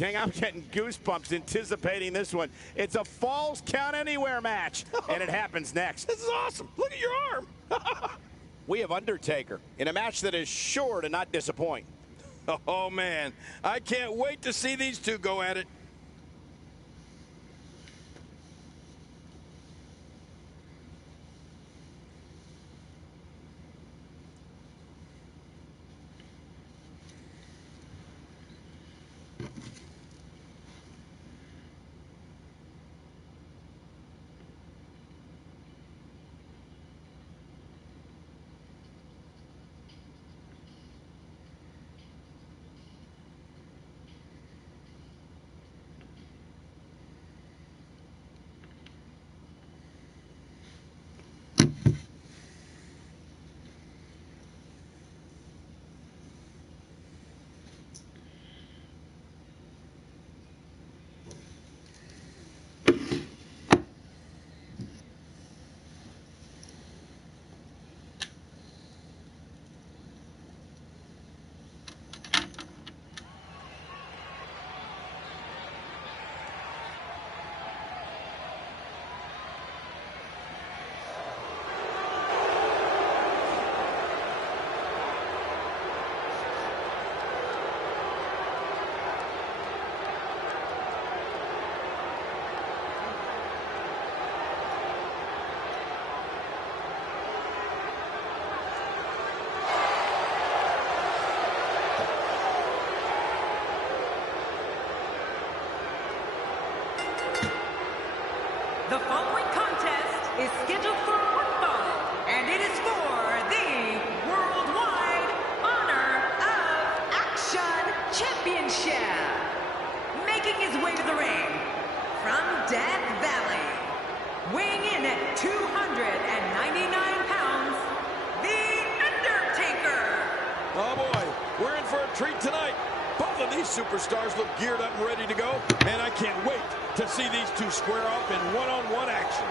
King, I'm getting goosebumps anticipating this one. It's a Falls Count Anywhere match, and it happens next. This is awesome. Look at your arm. We have Undertaker in a match that is sure to not disappoint. Oh, man. I can't wait to see these two go at it. The following contest is scheduled for one fall, and it is for the Worldwide Honor of Action Championship. Making his way to the ring from Death Valley, weighing in at 299 pounds, the Undertaker. Oh, boy. We're in for a treat tonight. Both of these superstars look geared up and ready to go, and I can't wait to see these two square off in one-on-one action.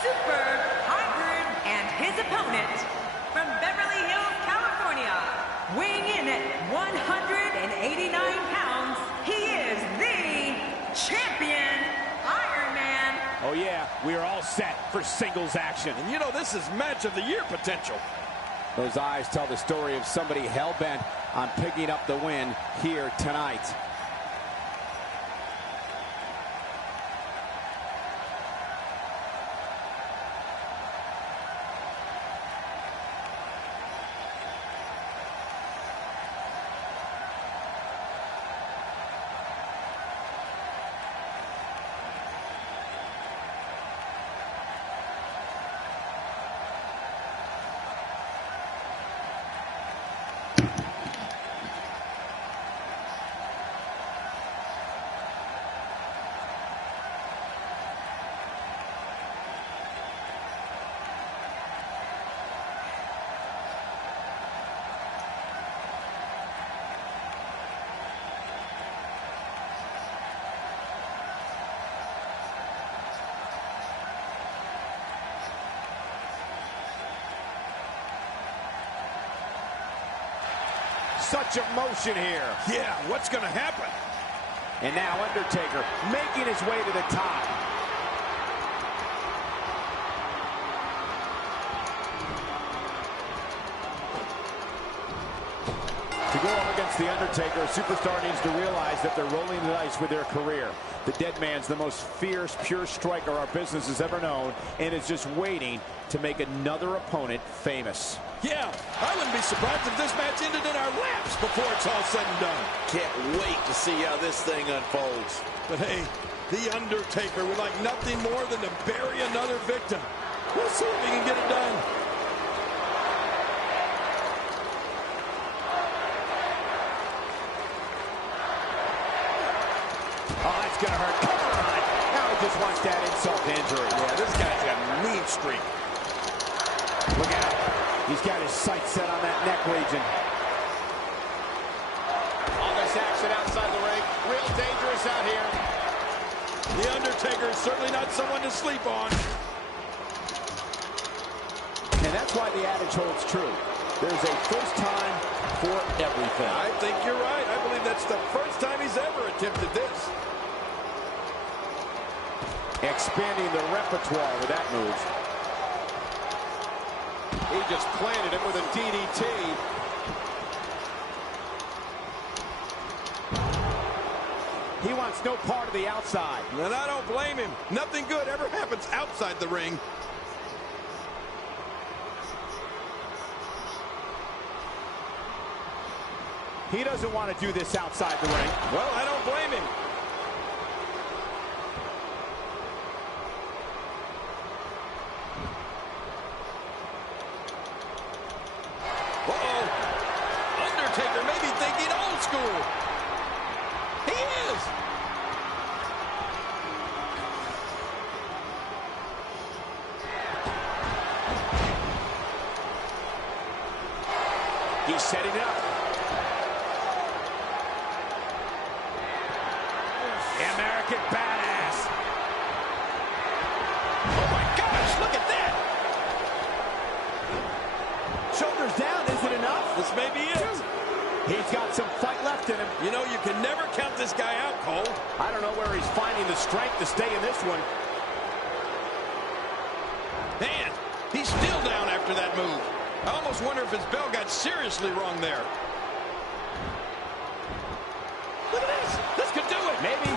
Super Hybrid, and his opponent from Beverly Hills, California, weighing in at 189 pounds, he is the champion, Iron Man. Oh, yeah, we are all set for singles action. And you know, this is match of the year potential. Those eyes tell the story of somebody hell-bent on picking up the win here tonight. Such emotion here. Yeah, what's going to happen? And now Undertaker making his way to the top. To go up against the Undertaker, a superstar needs to realize that they're rolling the dice with their career. The dead man's the most fierce, pure striker our business has ever known, and is just waiting to make another opponent famous. Yeah, I wouldn't be surprised if this match ended in our laps before it's all said and done. Can't wait to see how this thing unfolds. But hey, the Undertaker would like nothing more than to bury another victim. We'll see if he can get it done. Oh, that's going to hurt. Come on. Now he just wants that insult to injury. Yeah, this guy's got a mean streak. Look out. He's got his sights set on that neck region. All this action outside the ring. Real dangerous out here. The Undertaker is certainly not someone to sleep on. And that's why the adage holds true. There's a first time for everything. I think you're right. I believe that's the first time he's ever attempted this. Expanding the repertoire with that move. He just planted him with a DDT. He wants no part of the outside. And I don't blame him. Nothing good ever happens outside the ring. He doesn't want to do this outside the ring. Well, I don't blame him. Uh-oh. Undertaker may be thinking old school. He is. He's setting it up. American Badass. Oh my gosh, look at that. Shoulders down, is it enough? This may be it. He's got some fight left in him. You know, you can never count this guy out, Cole. I don't know where he's finding the strength to stay in this one. Man, he's still down after that move. I almost wonder if his bell got seriously wrong there. Look at this. This could do it. Maybe.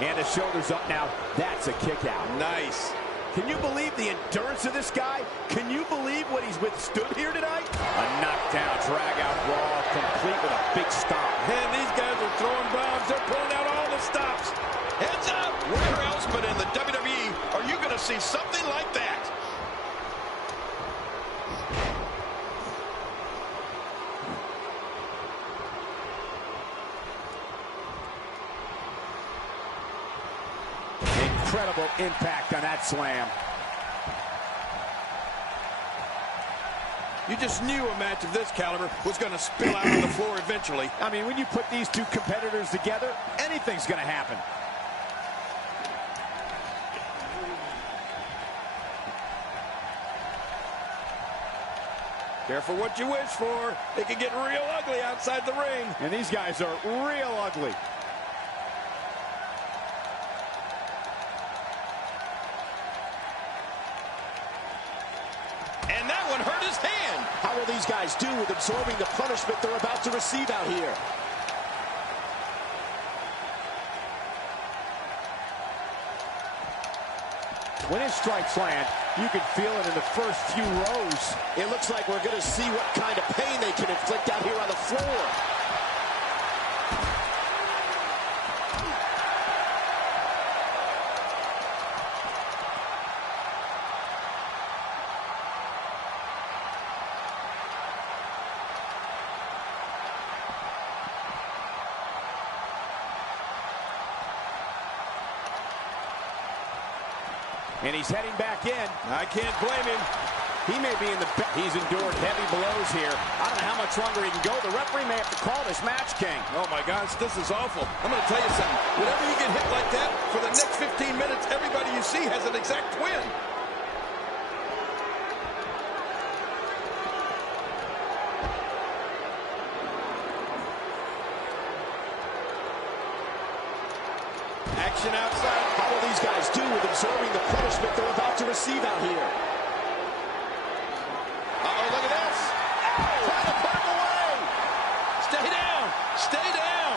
And the shoulders up now. That's a kick out. Nice. Can you believe the endurance of this guy? Can you believe what he's withstood here tonight? A knockdown, drag-out brawl, complete with a big stomp. Man, these guys are throwing bombs. They're pulling out all the stops. Heads up. Where else but in the WWE are you going to see something like that? Incredible impact on that slam. You just knew a match of this caliber was going to spill out on the floor eventually. I mean, when you put these two competitors together, anything's going to happen. Careful what you wish for. It can get real ugly outside the ring. And these guys are real ugly. And that one hurt his hand. How will these guys do with absorbing the punishment they're about to receive out here? When his strikes land, you can feel it in the first few rows. It looks like we're going to see what kind of pain they can inflict out here on the floor. And he's heading back in. I can't blame him. He may be in the... He's endured heavy blows here. I don't know how much longer he can go. The referee may have to call this match, King. Oh, my gosh, this is awful. I'm going to tell you something. Whenever you get hit like that, for the next 15 minutes, everybody you see has an exact twin. Action outside. How will these guys do with absorbing the punishment they're about to receive out here? Uh-oh, look at this. Ow! Trying to put him away. Stay down. Stay down.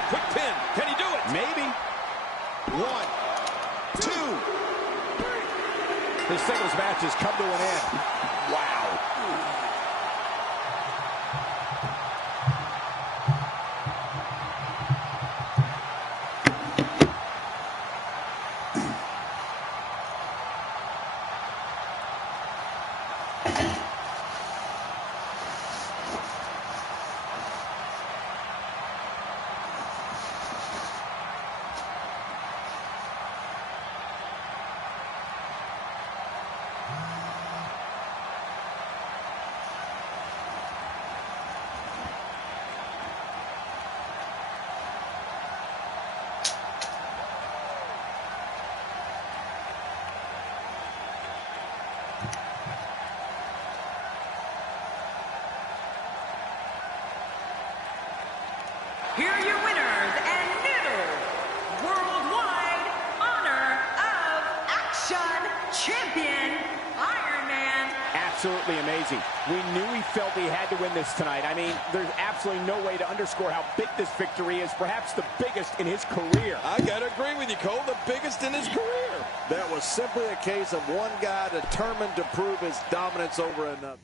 a quick pin. Can he do it? Maybe. 1, 2. This singles match has come to an end. Wow. Here are your winners and new Worldwide Honor of Action Champion, Iron Man. Absolutely amazing. We knew he felt he had to win this tonight. I mean, there's absolutely no way to underscore how big this victory is, perhaps the biggest in his career. I got to agree with you, Cole, the biggest in his career. That was simply a case of one guy determined to prove his dominance over another.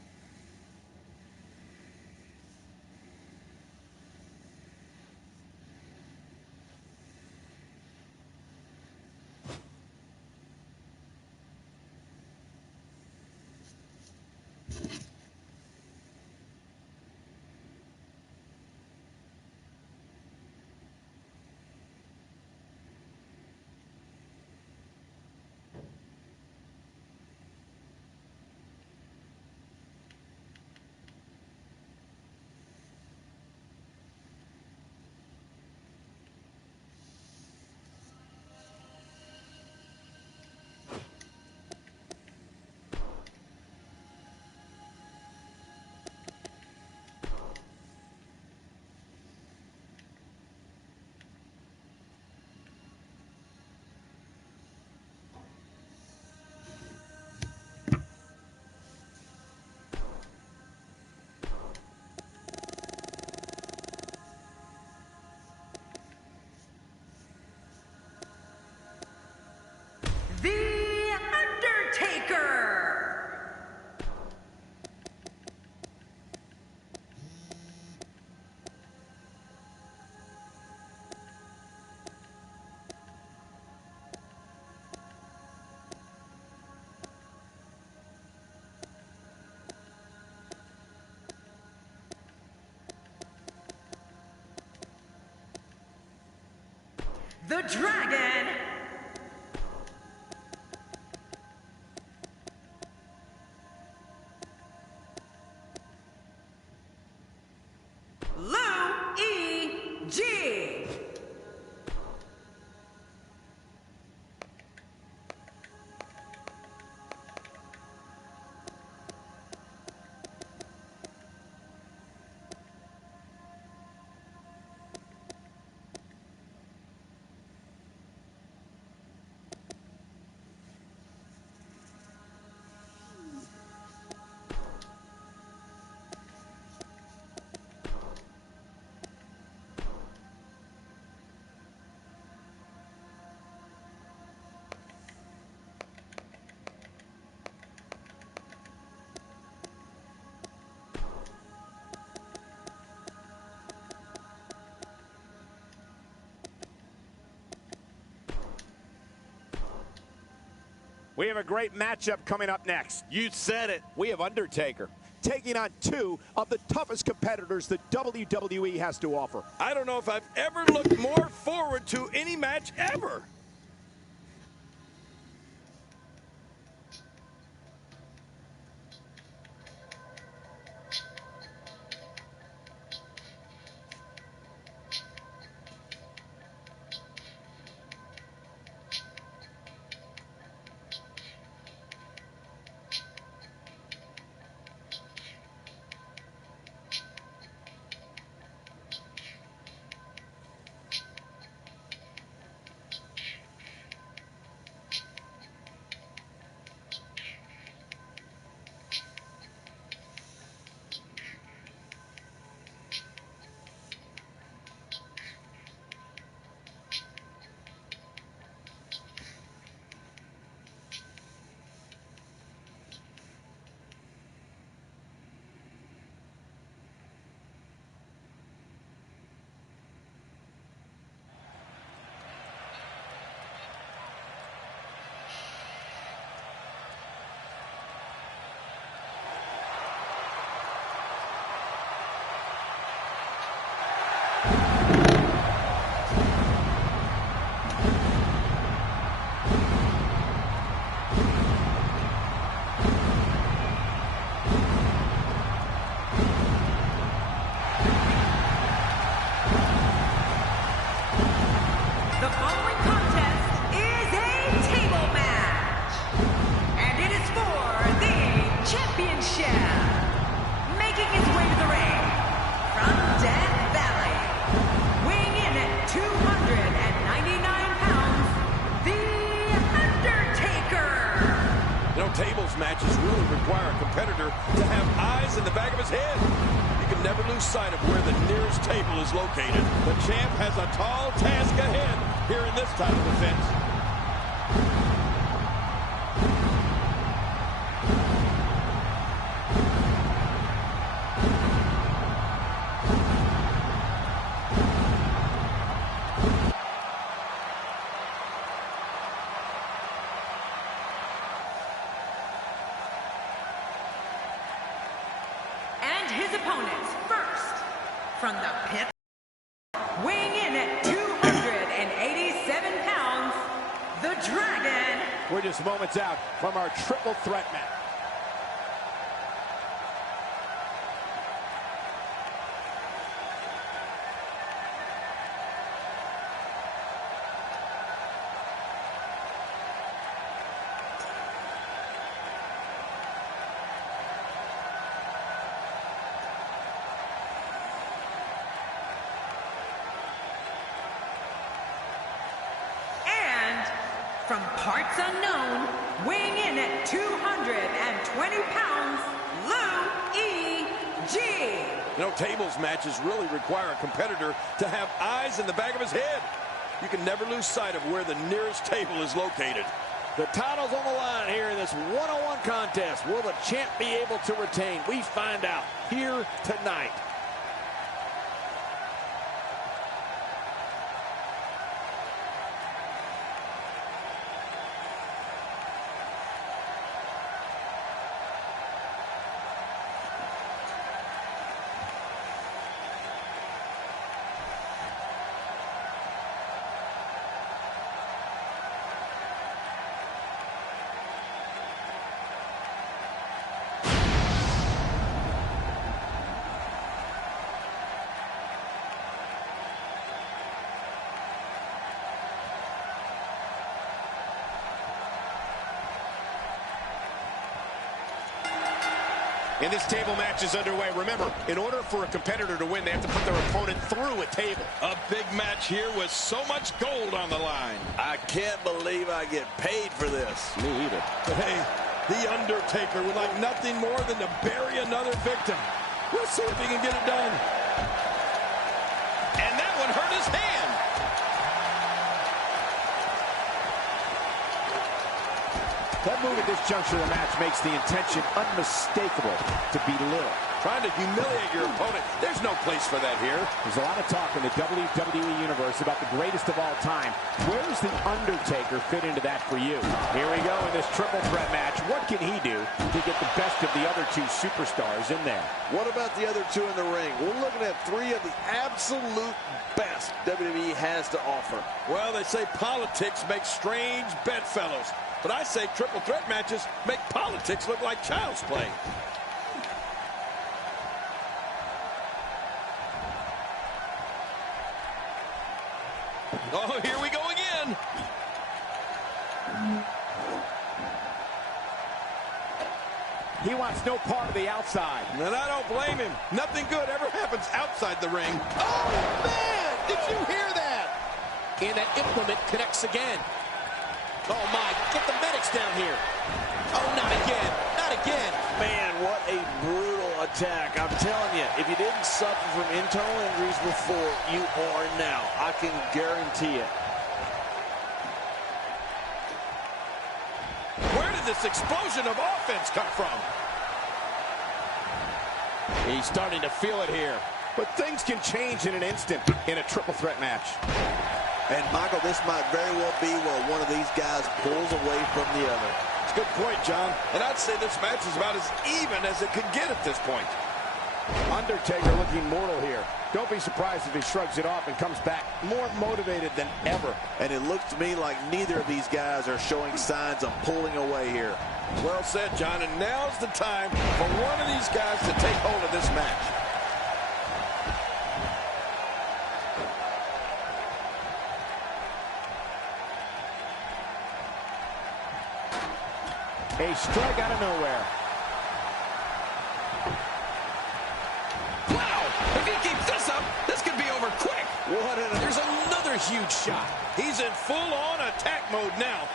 The Undertaker. The Dragon. Luigi. We have a great matchup coming up next. You said it. We have Undertaker taking on two of the toughest competitors the WWE has to offer. I don't know if I've ever looked more forward to any match ever. The following contest is a table match. And it is for the championship. Making his way to the ring from Death Valley, weighing in at 299 pounds, the Undertaker. You know, tables matches really require a competitor to have eyes in the back of his head. You can never lose sight of where the nearest table is located. The champ has a tall task ahead here in this title defense. And his opponents, first, from the pit, weighing in at 287 pounds, the Dragon. We're just moments out from our triple threat match. From parts unknown, weighing in at 220 pounds, Lou E.G. You know, tables matches really require a competitor to have eyes in the back of his head. You can never lose sight of where the nearest table is located. The title's on the line here in this one-on-one contest. Will the champ be able to retain? We find out here tonight. And this table match is underway. Remember, in order for a competitor to win, they have to put their opponent through a table. A big match here with so much gold on the line. I can't believe I get paid for this. Me either. But hey, the Undertaker would like nothing more than to bury another victim. We'll see if he can get it done. And that one hurt his hand. That move at this juncture of the match makes the intention unmistakable to belittle. Trying to humiliate your opponent. There's no place for that here. There's a lot of talk in the WWE Universe about the greatest of all time. Where does the Undertaker fit into that for you? Here we go in this triple threat match. What can he do to get the best of the other two superstars in there? What about the other two in the ring? We're looking at three of the absolute best WWE has to offer. Well, they say politics makes strange bedfellows. But I say triple threat matches make politics look like child's play. Oh, here we go again. He wants no part of the outside. And I don't blame him. Nothing good ever happens outside the ring. Oh, man! Did you hear that? And that implement connects again. Oh, my. Get the medics down here. Oh, not again. Not again. Man, what a brutal attack. I'm telling you, if you didn't suffer from internal injuries before, you are now. I can guarantee it. Where did this explosion of offense come from? He's starting to feel it here. But things can change in an instant in a triple threat match. And, Michael, this might very well be where one of these guys pulls away from the other. It's a good point, John. And I'd say this match is about as even as it could get at this point. Undertaker looking mortal here. Don't be surprised if he shrugs it off and comes back more motivated than ever. And it looks to me like neither of these guys are showing signs of pulling away here. Well said, John. And now's the time for one of these guys to take hold of this match. A strike out of nowhere. Wow! If he keeps this up, this could be over quick. There's another huge shot. He's in full-on attack mode now.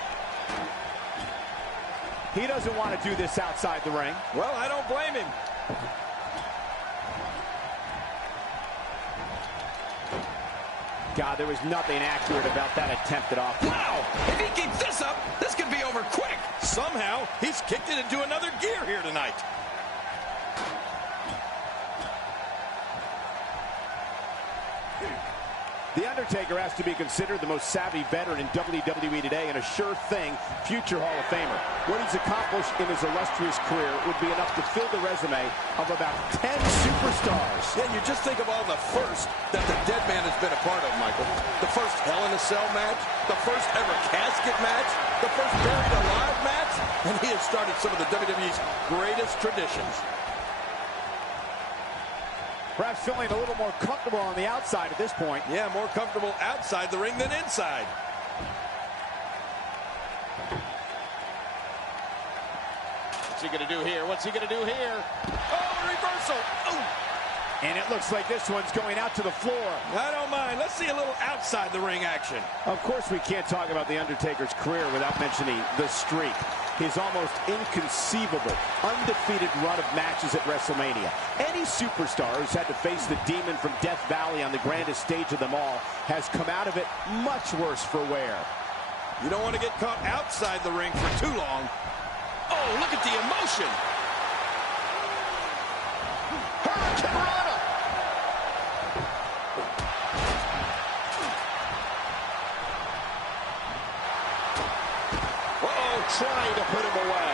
He doesn't want to do this outside the ring. Well, I don't blame him. God, there was nothing accurate about that attempt at offense. Wow! If he keeps this up, this could be over quick. Somehow, he's kicked it into another gear here tonight. The Undertaker has to be considered the most savvy veteran in WWE today and a sure thing future Hall of Famer. What he's accomplished in his illustrious career would be enough to fill the resume of about 10 superstars. Yeah, you just think of all the first that the dead man has been a part of, Michael. The first Hell in a Cell match, the first ever casket match, the first buried alive match, and he has started some of the WWE's greatest traditions. Perhaps feeling a little more comfortable on the outside at this point. Yeah, more comfortable outside the ring than inside. What's he going to do here? What's he going to do here? Oh, reversal. Oh. And it looks like this one's going out to the floor. I don't mind. Let's see a little outside the ring action. Of course, we can't talk about The Undertaker's career without mentioning the streak. His almost inconceivable, undefeated run of matches at WrestleMania. Any superstar who's had to face the demon from Death Valley on the grandest stage of them all has come out of it much worse for wear. You don't want to get caught outside the ring for too long. Oh, look at the emotion. Hurricane Rana. Trying to put him away.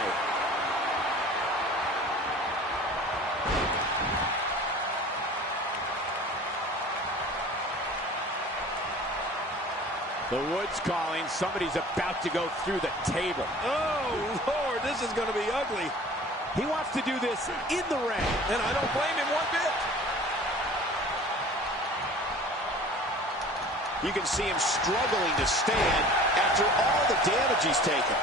The Woods calling. Somebody's about to go through the table. Oh, Lord, this is going to be ugly. He wants to do this in the ring. And I don't blame him one bit. You can see him struggling to stand after all the damage he's taken.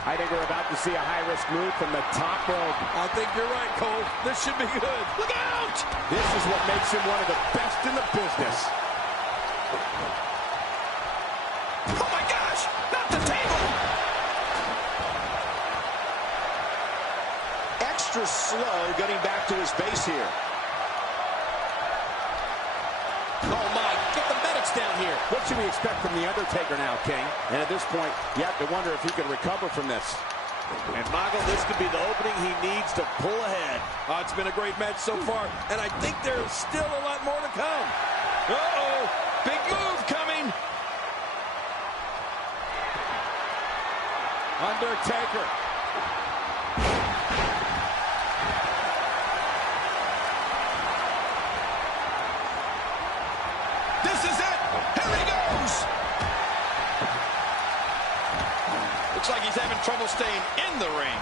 I think we're about to see a high-risk move from the top rope. I think you're right, Cole. This should be good. Look out! This is what makes him one of the best in the business. Oh, my gosh! Not the table! Extra slow getting back to his base here. Oh, my. Get the medics down here. What should we expect from The Undertaker now, King? And at this point, you have to wonder if he can recover from this. And, Michael, this could be the opening he needs to pull ahead. It's been a great match so far, and I think there's still a lot more to come. Uh-oh! Big move coming! Undertaker. This is it! Here he goes! Looks like he's having trouble staying in the ring.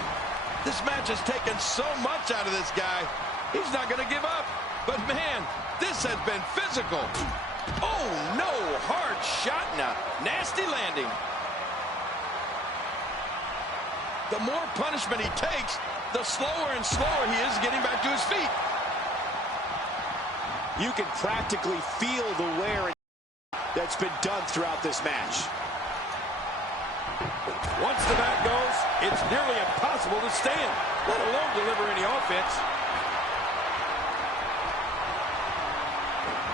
This match has taken so much out of this guy. He's not going to give up. But, man, this has been physical. Oh, no! Hard shot and a nasty landing. The more punishment he takes, the slower and slower he is getting back to his feet. You can practically feel the wear that's been done throughout this match. Once the mat goes, it's nearly impossible to stand, let alone deliver any offense.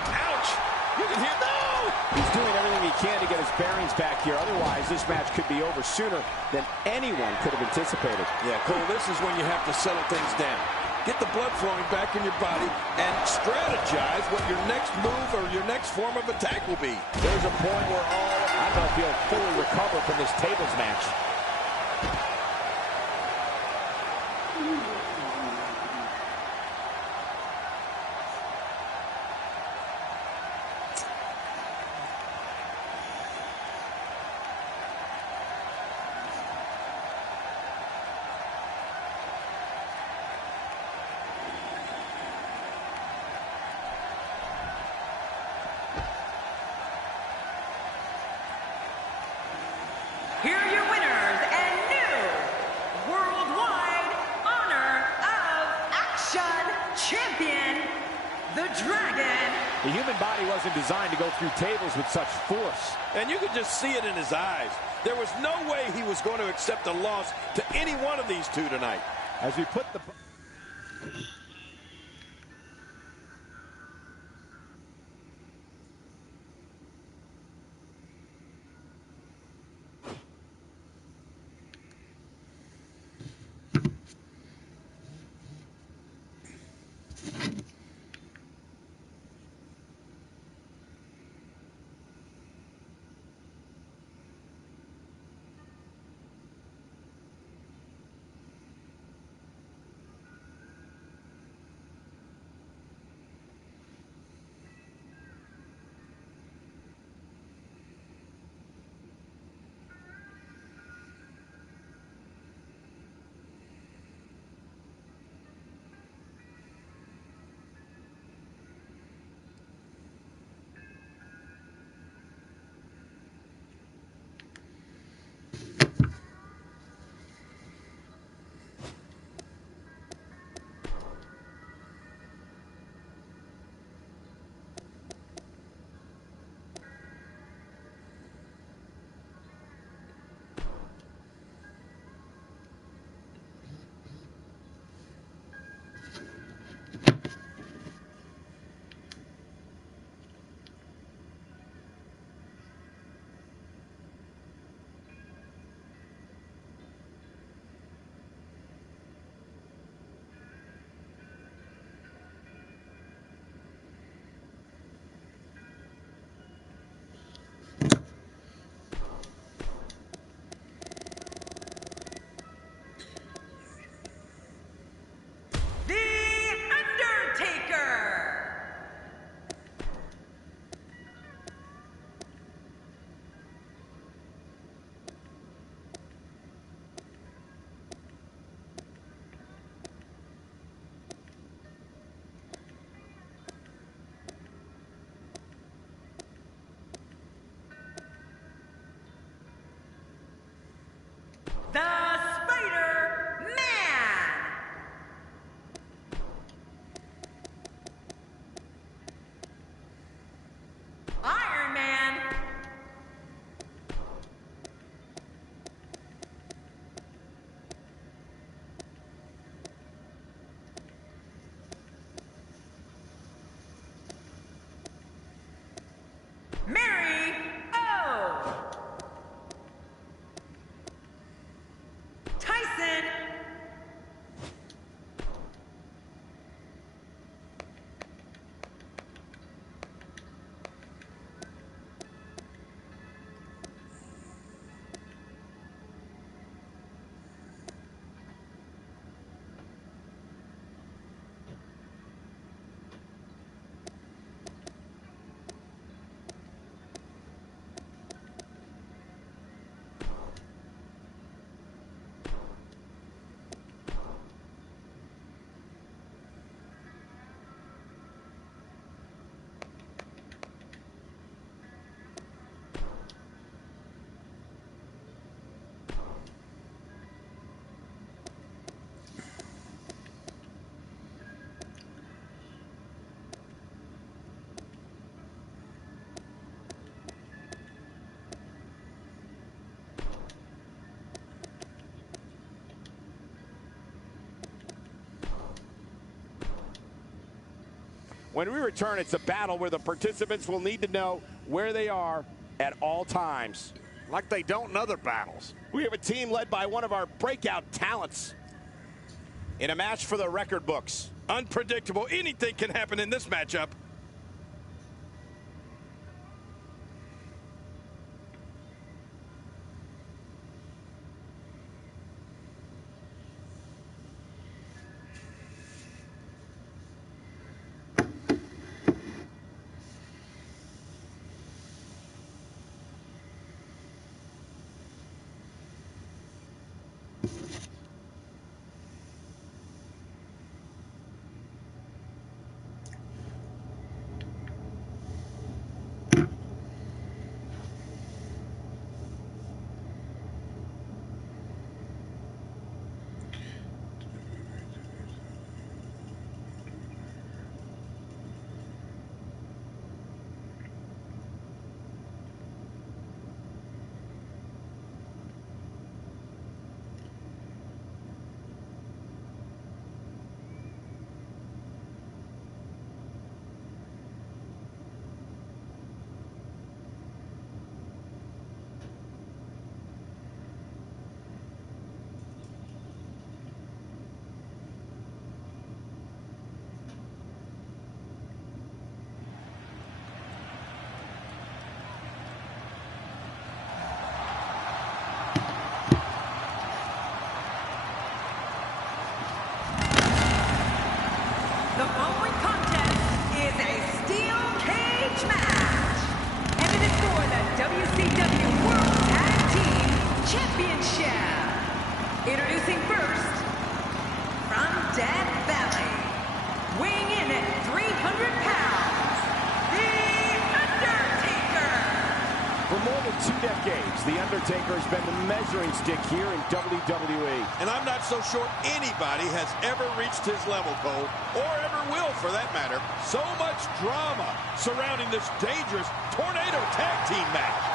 Ouch! You can hear... No! He's doing everything he can to get his bearings back here. Otherwise, this match could be over sooner than anyone could have anticipated. Yeah, Cole, this is when you have to settle things down. Get the blood flowing back in your body and strategize what your next move or your next form of attack will be. There's a point where I don't know if he'll fully recover from this tables match. Action Champion, the Dragon. The human body wasn't designed to go through tables with such force. And you could just see it in his eyes. There was no way he was going to accept a loss to any one of these two tonight. As we put the... The Spider-Man! Iron Man! Mary O! Tyson. When we return, it's a battle where the participants will need to know where they are at all times. Like they don't in other battles. We have a team led by one of our breakout talents in a match for the record books. Unpredictable. Anything can happen in this matchup. following contest is a steel cage match, and it is for the WCW World Tag Team Championship. Introducing first, from Death Valley, weighing in at 300 pounds, The Undertaker. For more than 2 decades, The Undertaker has been the measuring stick here in WWE. And I'm not so sure anybody has ever reached his level, Cole, or ever will for that matter. So much drama surrounding this dangerous tornado tag team match.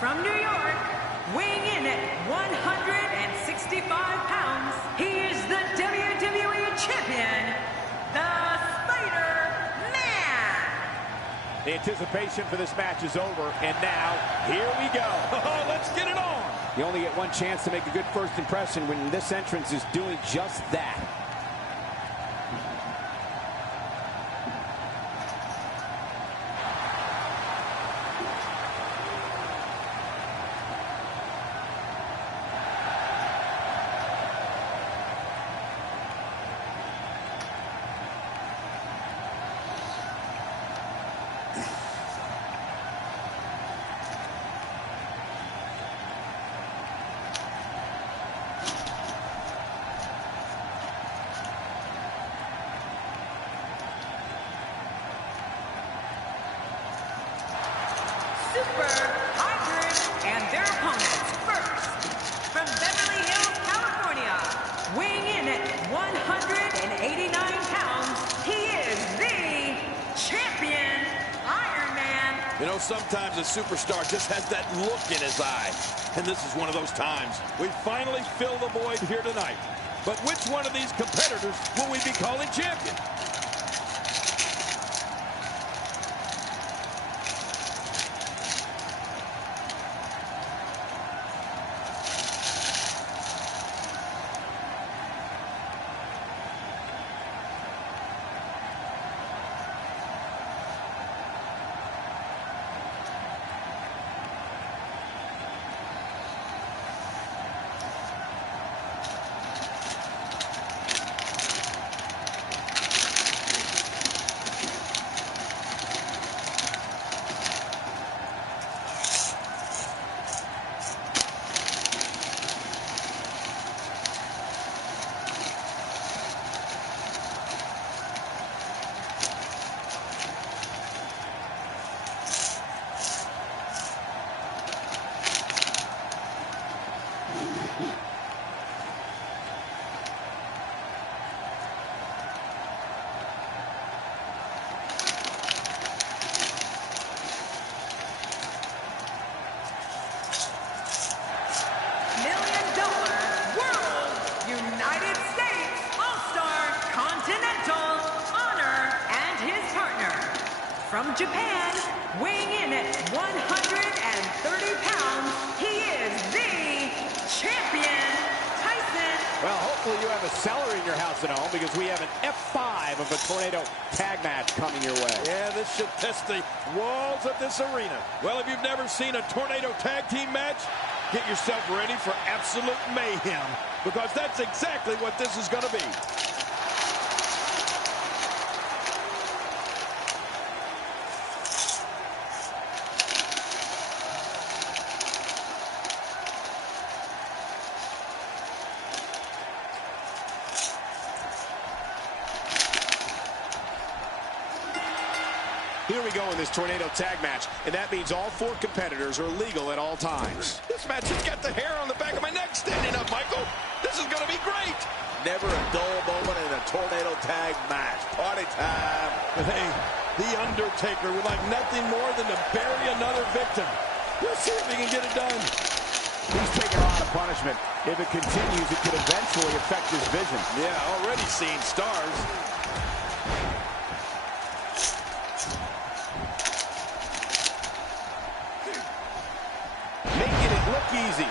From New York, weighing in at 165 pounds, he is the WWE Champion, the Spider-Man. The anticipation for this match is over, and now, here we go. Oh, let's get it on. You only get one chance to make a good first impression when this entrance is doing just that. Super Hybrid and their opponents. First, from Beverly Hills, California, weighing in at 189 pounds, he is the champion, Iron Man. You know, sometimes a superstar just has that look in his eye. And this is one of those times. We finally fill the void here tonight. But which one of these competitors will we be calling champion? From Japan, weighing in at 130 pounds, he is the champion, Tyson. Well, hopefully you have a cellar in your house at home because we have an F5 of a tornado tag match coming your way. Yeah, this should test the walls of this arena. Well, if you've never seen a tornado tag team match, get yourself ready for absolute mayhem, because that's exactly what this is going to be. Here we go in this tornado tag match, and that means all four competitors are legal at all times. This match has got the hair on the back of my neck standing up, Michael. This is going to be great. Never a dull moment in a tornado tag match. Party time. But hey, The Undertaker would like nothing more than to bury another victim. We'll see if he can get it done. He's taking a lot of punishment. If it continues, it could eventually affect his vision. Yeah, already seeing stars. look easy.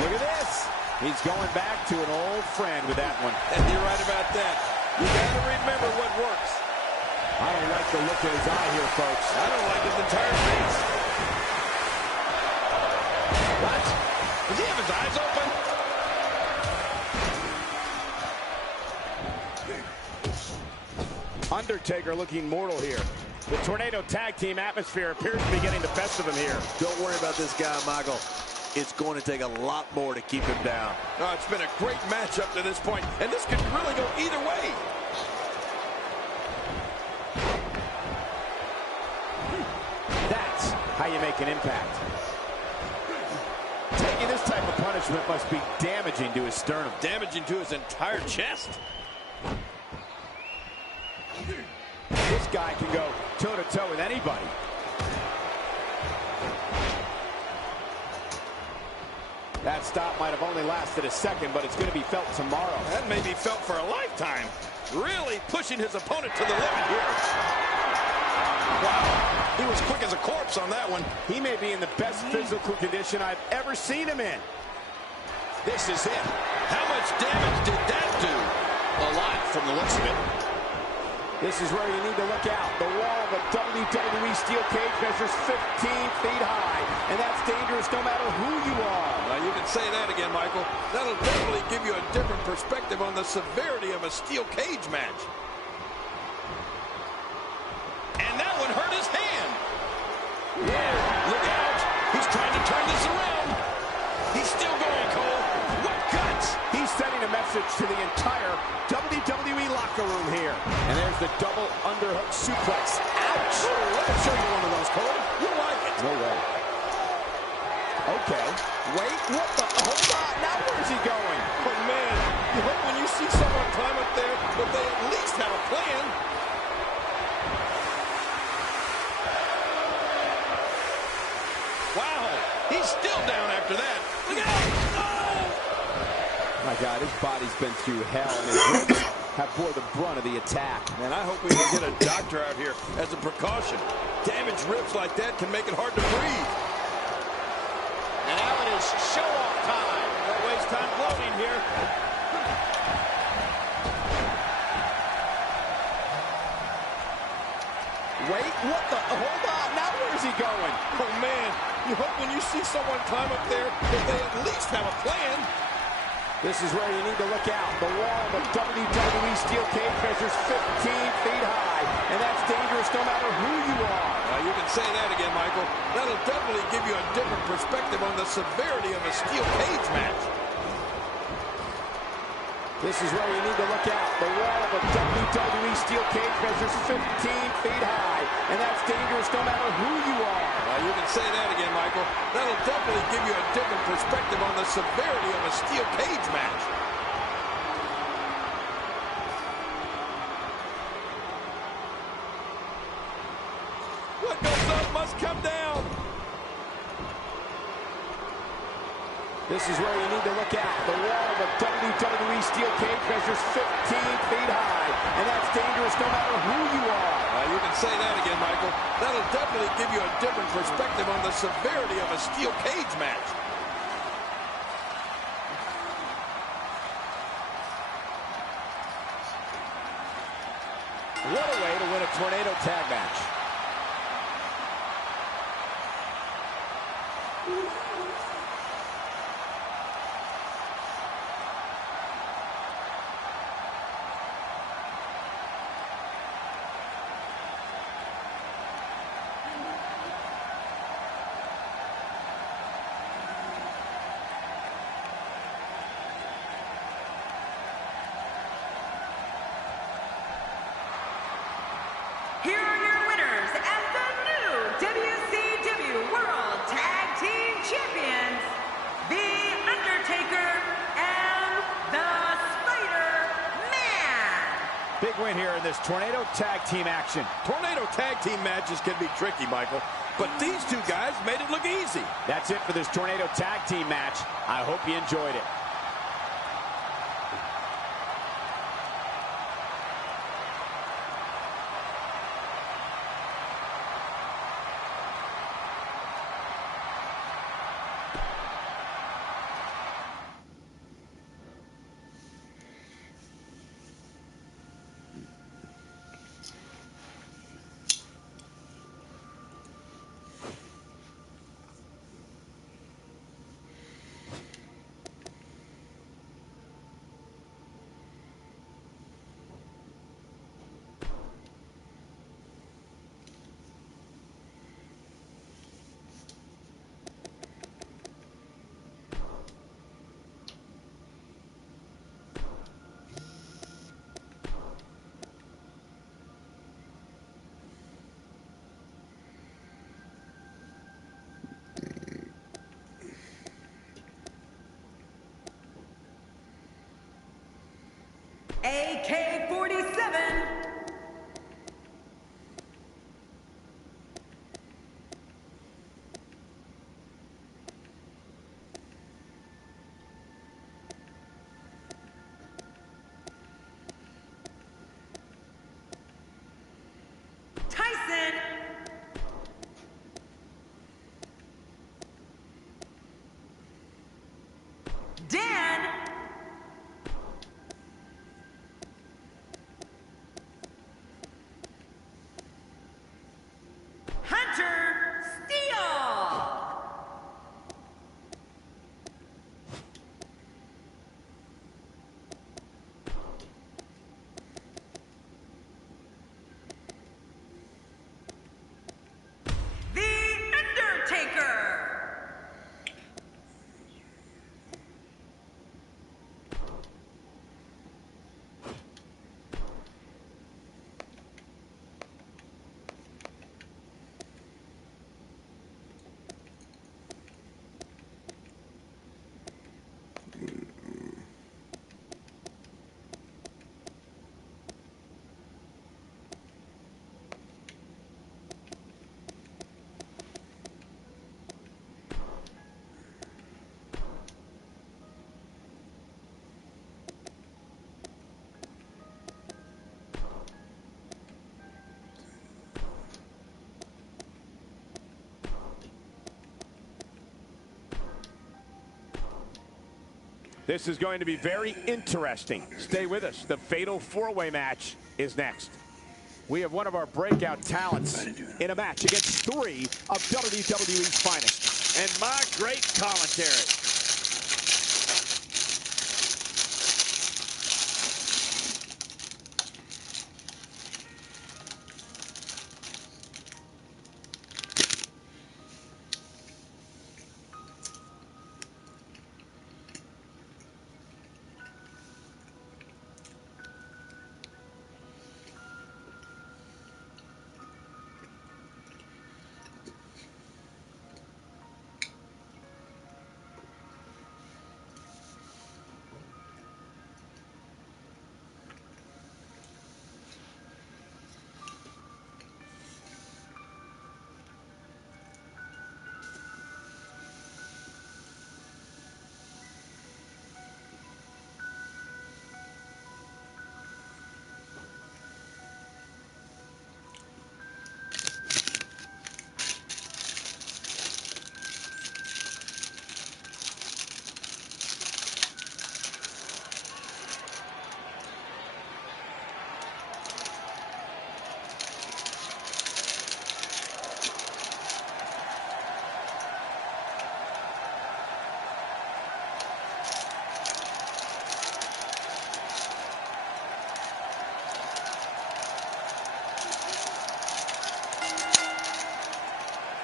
Look at this. He's going back to an old friend with that one. And you're right about that. You got to remember what works. I don't like the look in his eye here, folks. I don't like his entire face. What? Does he have his eyes open? Undertaker looking mortal here. The Tornado Tag Team atmosphere appears to be getting the best of him here. Don't worry about this guy, Michael. It's going to take a lot more to keep him down. Oh, it's been a great match up to this point, and this could really go either way. That's how you make an impact. Taking this type of punishment must be damaging to his sternum. Damaging to his entire chest. This guy can go toe-to-toe with anybody. That stop might have only lasted a second, but it's going to be felt tomorrow. That may be felt for a lifetime. Really pushing his opponent to the limit here. Wow, he was quick as a corpse on that one. He may be in the best physical condition I've ever seen him in. This is it. How much damage did that do? A lot from the looks of it. This is where you need to look out. The wall of a WWE steel cage measures 15 feet high, and that's dangerous no matter who you are. Now, you can say that again, Michael. That'll definitely give you a different perspective on the severity of a steel cage match. And that one hurt his hand. Yeah, look out. He's trying to turn this around. He's still going, Cole. What guts? He's sending a message to the entire WWE locker room here. And there's the double underhook suplex. Ouch! Let me show you one of those, Cole. You'll like it. No way. Okay. Wait, what the? Hold on. Now where's he going? Oh, man. You hope when you see someone climb up there that they at least have a plan. Wow. He's still down after that. Look out. Oh! My God, his body's been through hell, and his ribs have bore the brunt of the attack. Man, I hope we can get a doctor out here as a precaution. Damaged ribs like that can make it hard to breathe. And now it is show-off time. Don't waste time gloating here. Wait, what the? Hold on. Now where's he going? Oh, man. You hope when you see someone climb up there that they at least have a plan. This is where you need to look out. The wall of a WWE steel cage measures 15 feet high, and that's dangerous no matter who you are. You can say that again, Michael. That'll definitely give you a different perspective on the severity of a steel cage match. This is where you need to look out. The wall of a WWE steel cage measures 15 feet high, and that's dangerous no matter who you are. You can say that again, Michael. That'll definitely give you a different perspective on the severity of a steel cage match. What goes up must come down. This is where you need to look out. The wall of a WWE steel cage measures 15 feet high, and that's dangerous no matter who you are. You can say that again, Michael. That'll definitely give you a different perspective on the severity of a steel cage match. What a way to win a tornado tag match. Here are your winners and the new WCW World Tag Team Champions, The Undertaker and the Spider-Man. Big win here in this tornado tag team action. Tornado tag team matches can be tricky, Michael, but these two guys made it look easy. That's it for this tornado tag team match. I hope you enjoyed it. AK-47. Tyson. Dan. Hunter Steele. The Undertaker. This is going to be very interesting. Stay with us. The fatal four-way match is next. We have one of our breakout talents in a match against three of WWE's finest. And my great commentary.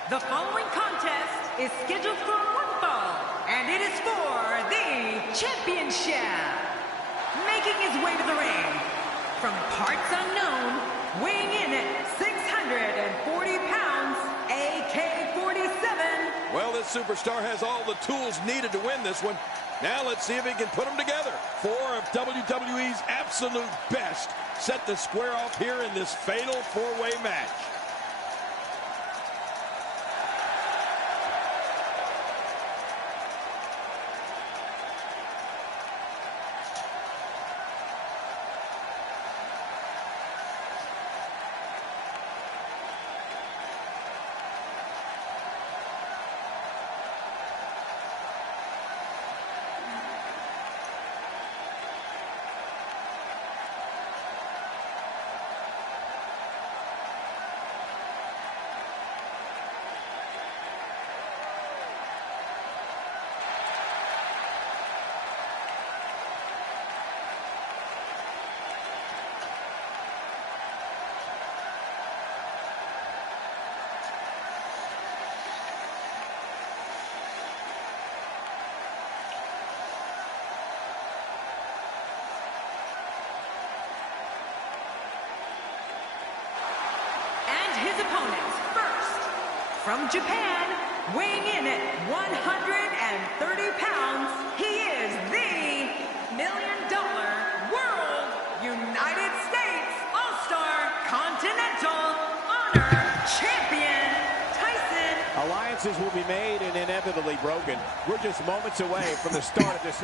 The following contest is scheduled for one fall, and it is for the championship. Making his way to the ring, from parts unknown, weighing in at 640 pounds, AK-47. Well, this superstar has all the tools needed to win this one. Now let's see if he can put them together. Four of WWE's absolute best set to square off here in this fatal four-way match. His opponent, first, from Japan, weighing in at 130 pounds, he is the $1 Million World Honor champion, Tyson. Alliances will be made and inevitably broken. We're just moments away from the start of this.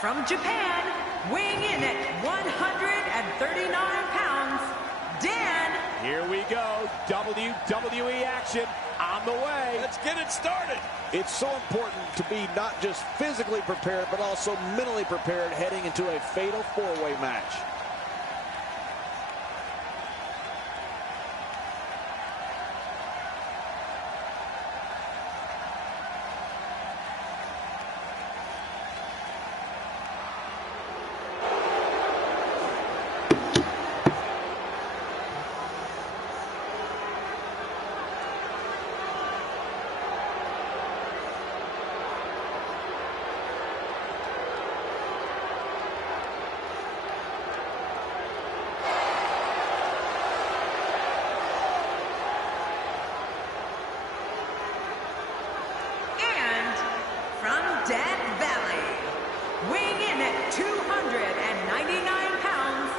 From Japan, weighing in at 139 pounds, Dan. Here we go. WWE action on the way. Let's get it started. It's so important to be not just physically prepared, but also mentally prepared heading into a fatal four-way match. Death Valley, weighing in at 299 pounds,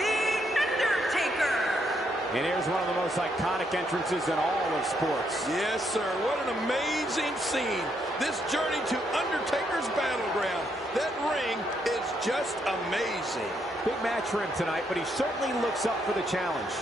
The Undertaker. And here's one of the most iconic entrances in all of sports. Yes, sir. What an amazing scene. This journey to Undertaker's battleground. That ring is just amazing. Big match for him tonight, but he certainly looks up for the challenge.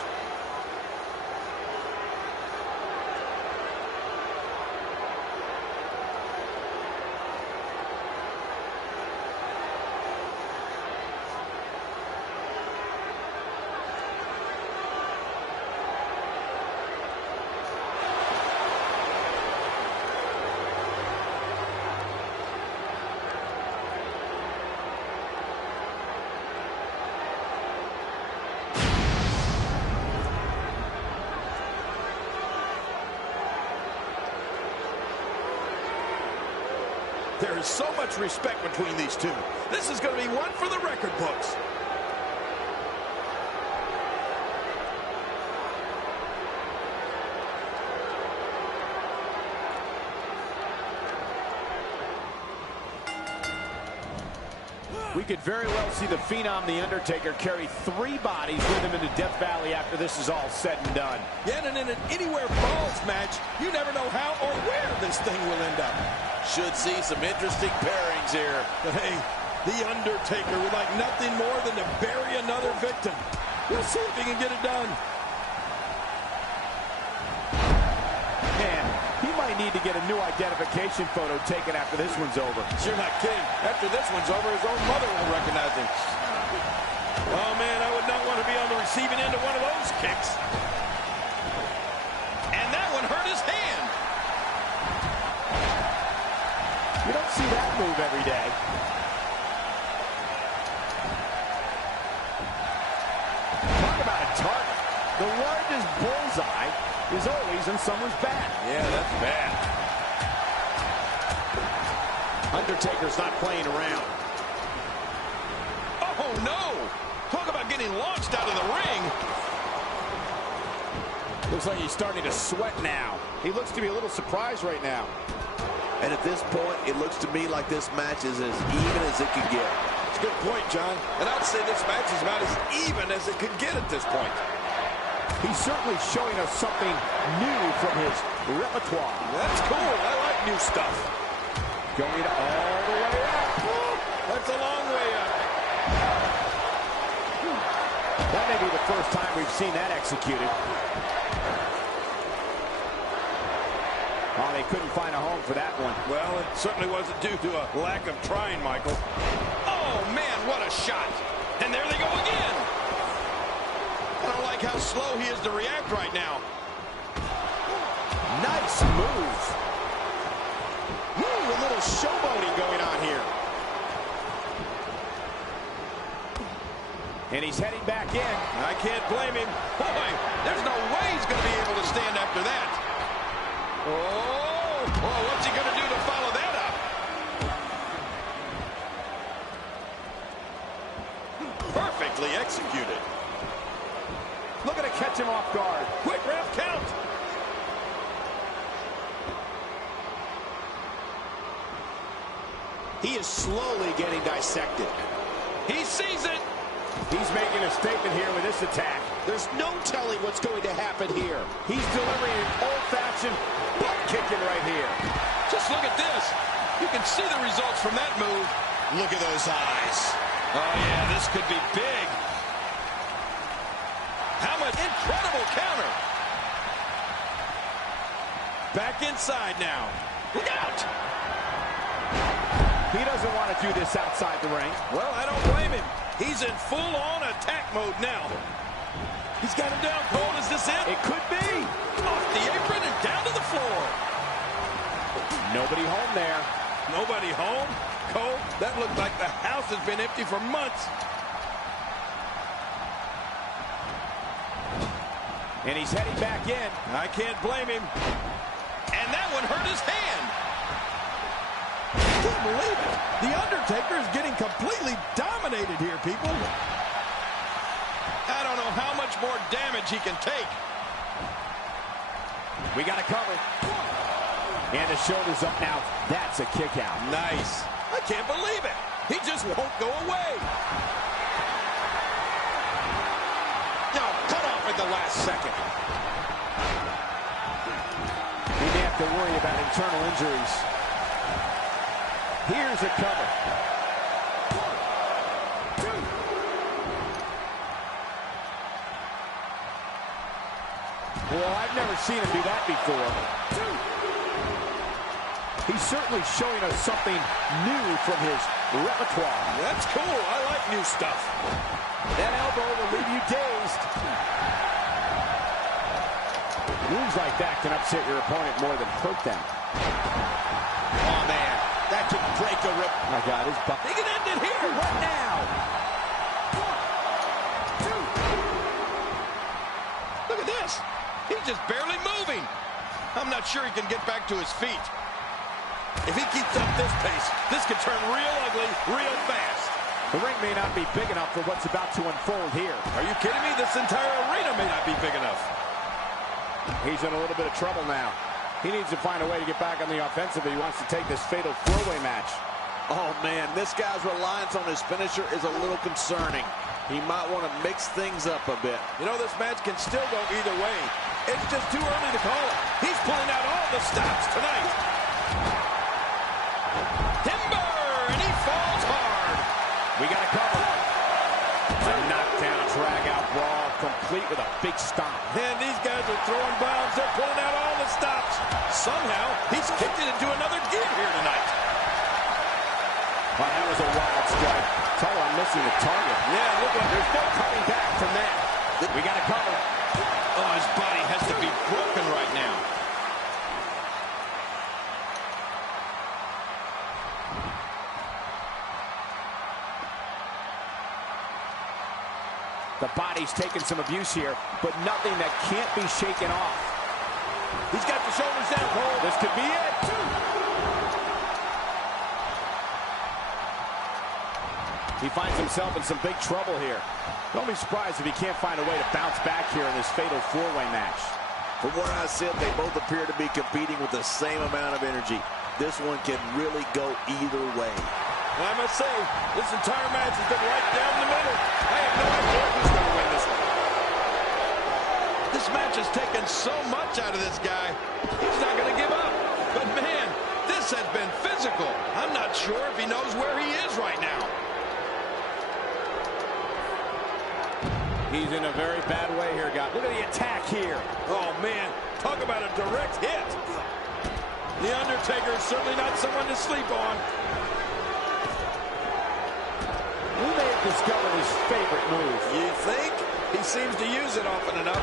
There is so much respect between these two. This is going to be one for the record books. We could very well see the Phenom, The Undertaker, carry 3 bodies with him into Death Valley after this is all said and done. Yeah, and in an anywhere falls match, you never know how or where this thing will end up. Should see some interesting pairings here. But hey, The Undertaker would like nothing more than to bury another victim. We'll see if he can get it done. Man, he might need to get a new identification photo taken after this one's over. You're not kidding. After this one's over, his own mother won't recognize him. Oh, man, I would not want to be on the receiving end of one of those kicks. And that one hurt his hand. You don't see that move every day. Talk about a target. The largest bullseye is always in someone's back. Yeah, that's bad. Undertaker's not playing around. Oh, no. Talk about getting launched out of the ring. Looks like he's starting to sweat now. He looks to be a little surprised right now. And at this point, it looks to me like this match is as even as it can get. It's a good point, John. And I'd say this match is about as even as it could get at this point. He's certainly showing us something new from his repertoire. That's cool. I like new stuff. Going all the way up. That's a long way up. That may be the first time we've seen that executed. Oh, they couldn't find a home for that one. Well, it certainly wasn't due to a lack of trying, Michael. Oh, man, what a shot. And there they go again. I don't like how slow he is to react right now. Nice move. Ooh, a little showboating going on here. And he's heading back in. I can't blame him. Boy, there's no way he's going to be able to stand after that. Oh, what's he going to do to follow that up? executed. Looking to catch him off guard. Quick ref count. He is slowly getting dissected. He sees it. He's making a statement here with this attack. There's no telling what's going to happen here. He's delivering an old-fashioned butt kicking right here. Just look at this. You can see the results from that move. Look at those eyes. Oh, yeah, this could be big. How much incredible counter. Back inside now. Look out. He doesn't want to do this outside the ring. Well, I don't blame him. He's in full-on attack mode now. He's got him down cold. Is this it? It could be. Off the apron and down to the floor. Nobody home there. Nobody home? Cole, that looked like the house has been empty for months. And he's heading back in. I can't blame him. And that one hurt his hand. I can't believe it. The Undertaker is getting completely dominated here, people. I don't know how much more damage he can take. We got to cover. And the shoulder's up now. That's a kick out. Nice. I can't believe it. He just won't go away. No, cut off at the last second. We may have to worry about internal injuries. Here's a cover. 1, 2. Well, I've never seen him do that before. 2. He's certainly showing us something new from his repertoire. That's cool. I like new stuff. That elbow will leave you dazed. Moves like that can upset your opponent more than hurt them. Oh, man. That could break a rib. Oh, my God, his butt. He can end it here. What now? 1, 2. Look at this. He's just barely moving. I'm not sure he can get back to his feet. If he keeps up this pace, this could turn real ugly real fast. The ring may not be big enough for what's about to unfold here. Are you kidding me? This entire arena may not be big enough. He's in a little bit of trouble now. He needs to find a way to get back on the offensive if he wants to take this fatal four-way match. Oh, man, this guy's reliance on his finisher is a little concerning. He might want to mix things up a bit. You know, this match can still go either way. It's just too early to call it. He's pulling out all the stops tonight. Timber, and he falls hard. We got to cover. A knockdown, drag-out brawl, complete with a big stomp. Man, these guys are throwing bombs. They're pulling out all the stops. Somehow, he's kicked it into another gear here tonight. Well, that was a wild strike. Tell I'm missing the target. Yeah, look like There's no coming back from that. We got to cover. oh, his body has to be broken right now. The body's taking some abuse here, but nothing that can't be shaken off. He's got the shoulders down, Cole. This could be it. He finds himself in some big trouble here. Don't be surprised if he can't find a way to bounce back here in this fatal four-way match. From what I said, they both appear to be competing with the same amount of energy. This one can really go either way. Well, I must say, this entire match has been right down the middle. I have no idea who's going to win this one. This match has taken so much out of this guy. He's not going to give up. But, man, this has been physical. I'm not sure if he knows where he is right now. He's in a very bad way here, guys. Look at the attack here. Oh, man, talk about a direct hit. The Undertaker is certainly not someone to sleep on. We may have discovered his favorite move. You think? He seems to use it often enough.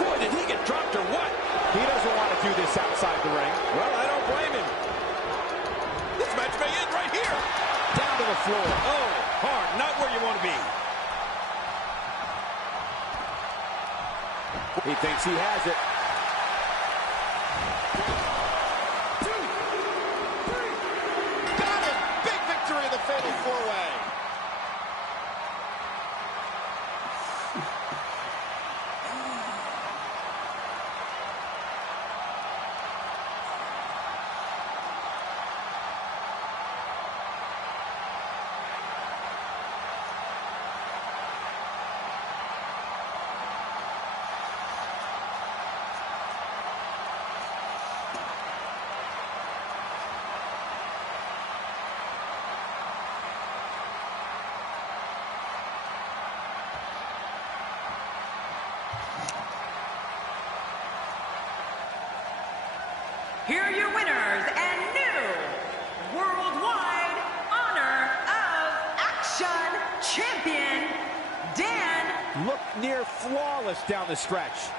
Boy, did he get dropped or what? He doesn't want to do this outside the ring. Well, I don't blame him. This match may end right here. Down to the floor. Oh, hard. Not where you want to be. He thinks he has it. 2, 3. Got it. Big victory in the fatal four-way. here are your winners and new Worldwide Honor of Action Champion, Dan. Look near flawless down the stretch.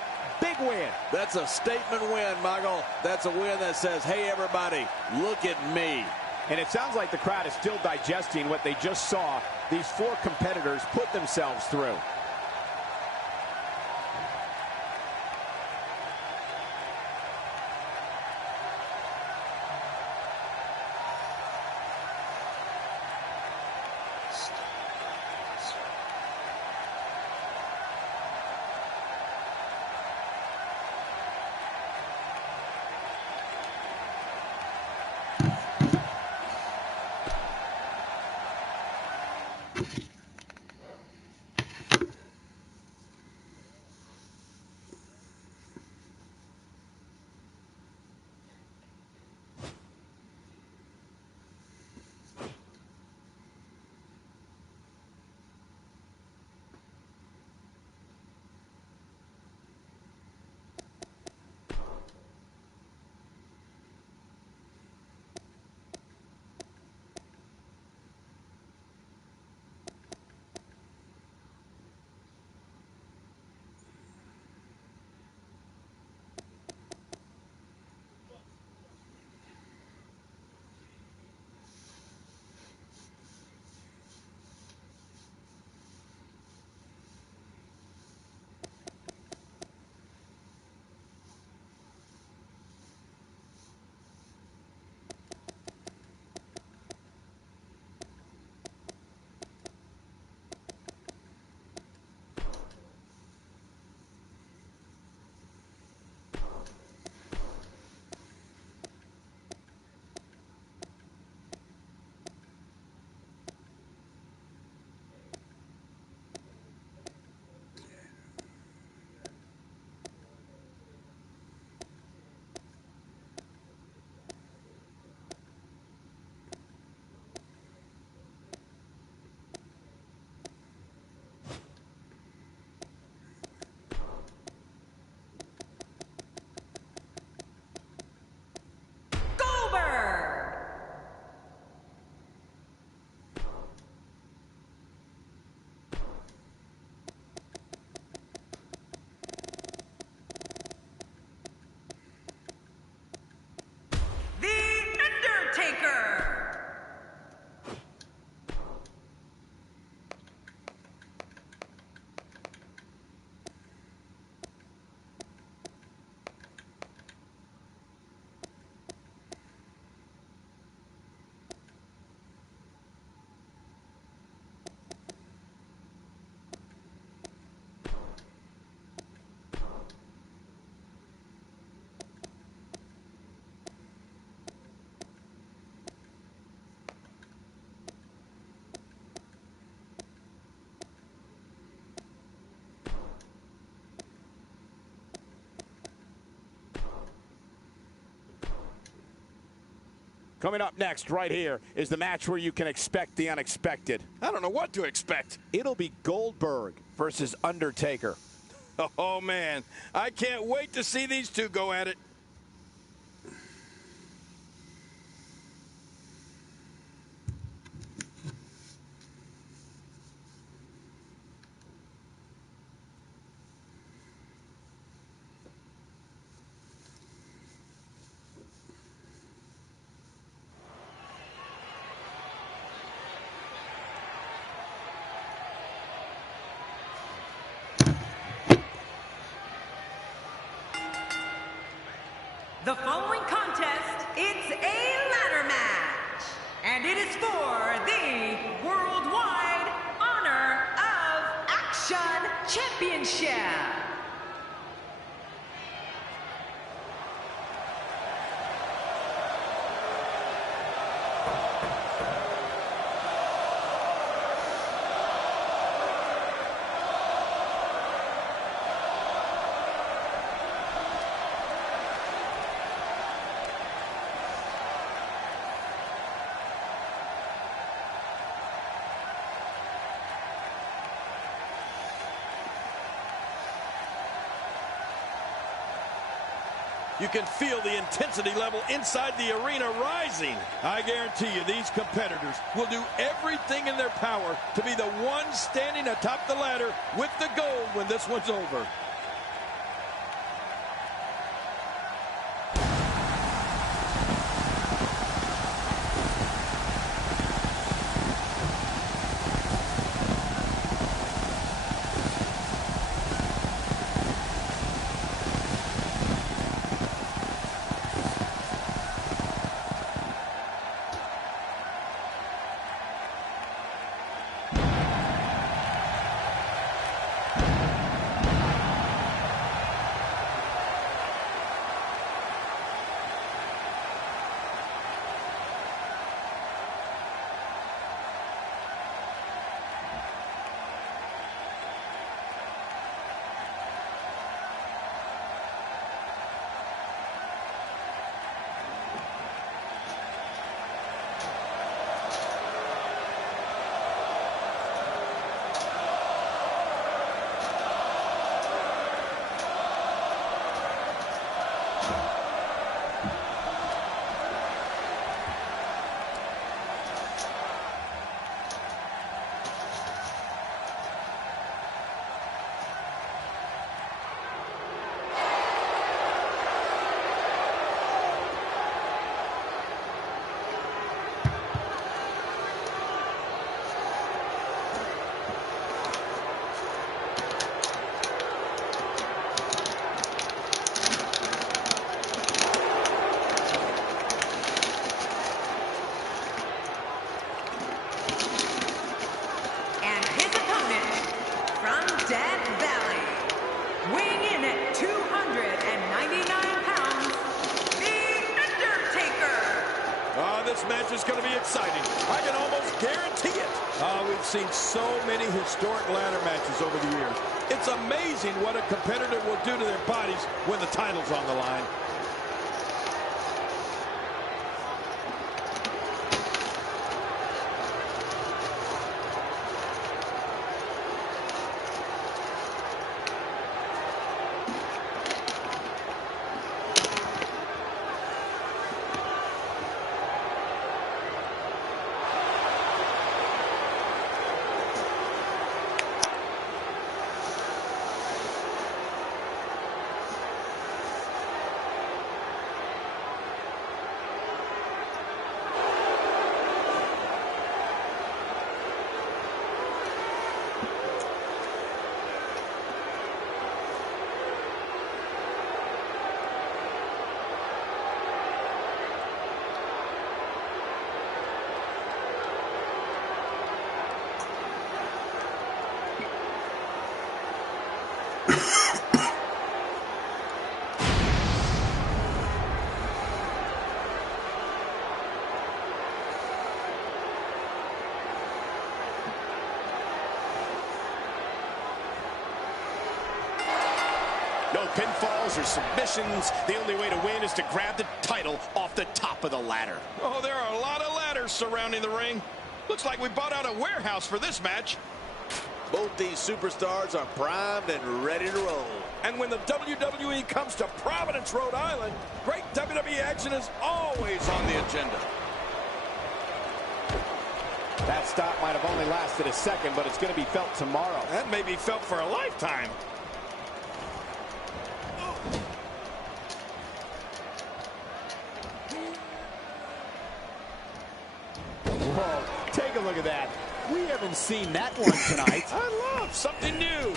Big win. That's a statement win, Michael. That's a win that says, hey, everybody, look at me. And it sounds like the crowd is still digesting what they just saw these four competitors put themselves through. Coming up next right here is the match where you can expect the unexpected. I don't know what to expect. It'll be Goldberg versus Undertaker. Oh, man. I can't wait to see these two go at it. The following contest, it's a ladder match, and it is for the Worldwide Honor of Action Championship. You can feel the intensity level inside the arena rising. I guarantee you these competitors will do everything in their power to be the one standing atop the ladder with the gold when this one's over. Weighing in at 299 pounds, the Undertaker. This match is going to be exciting. I can almost guarantee it. We've seen so many historic ladder matches over the years. It's amazing what a competitor will do to their bodies when the title's on the line. No pinfalls or submissions. The only way to win is to grab the title off the top of the ladder. Oh, there are a lot of ladders surrounding the ring. Looks like we bought out a warehouse for this match. Both these superstars are primed and ready to roll. And when the WWE comes to Providence, Rhode Island, great WWE action is always on the agenda. That stop might have only lasted a second, but it's going to be felt tomorrow. That may be felt for a lifetime. Whoa, take a look at that. We haven't seen that one tonight. I love something new.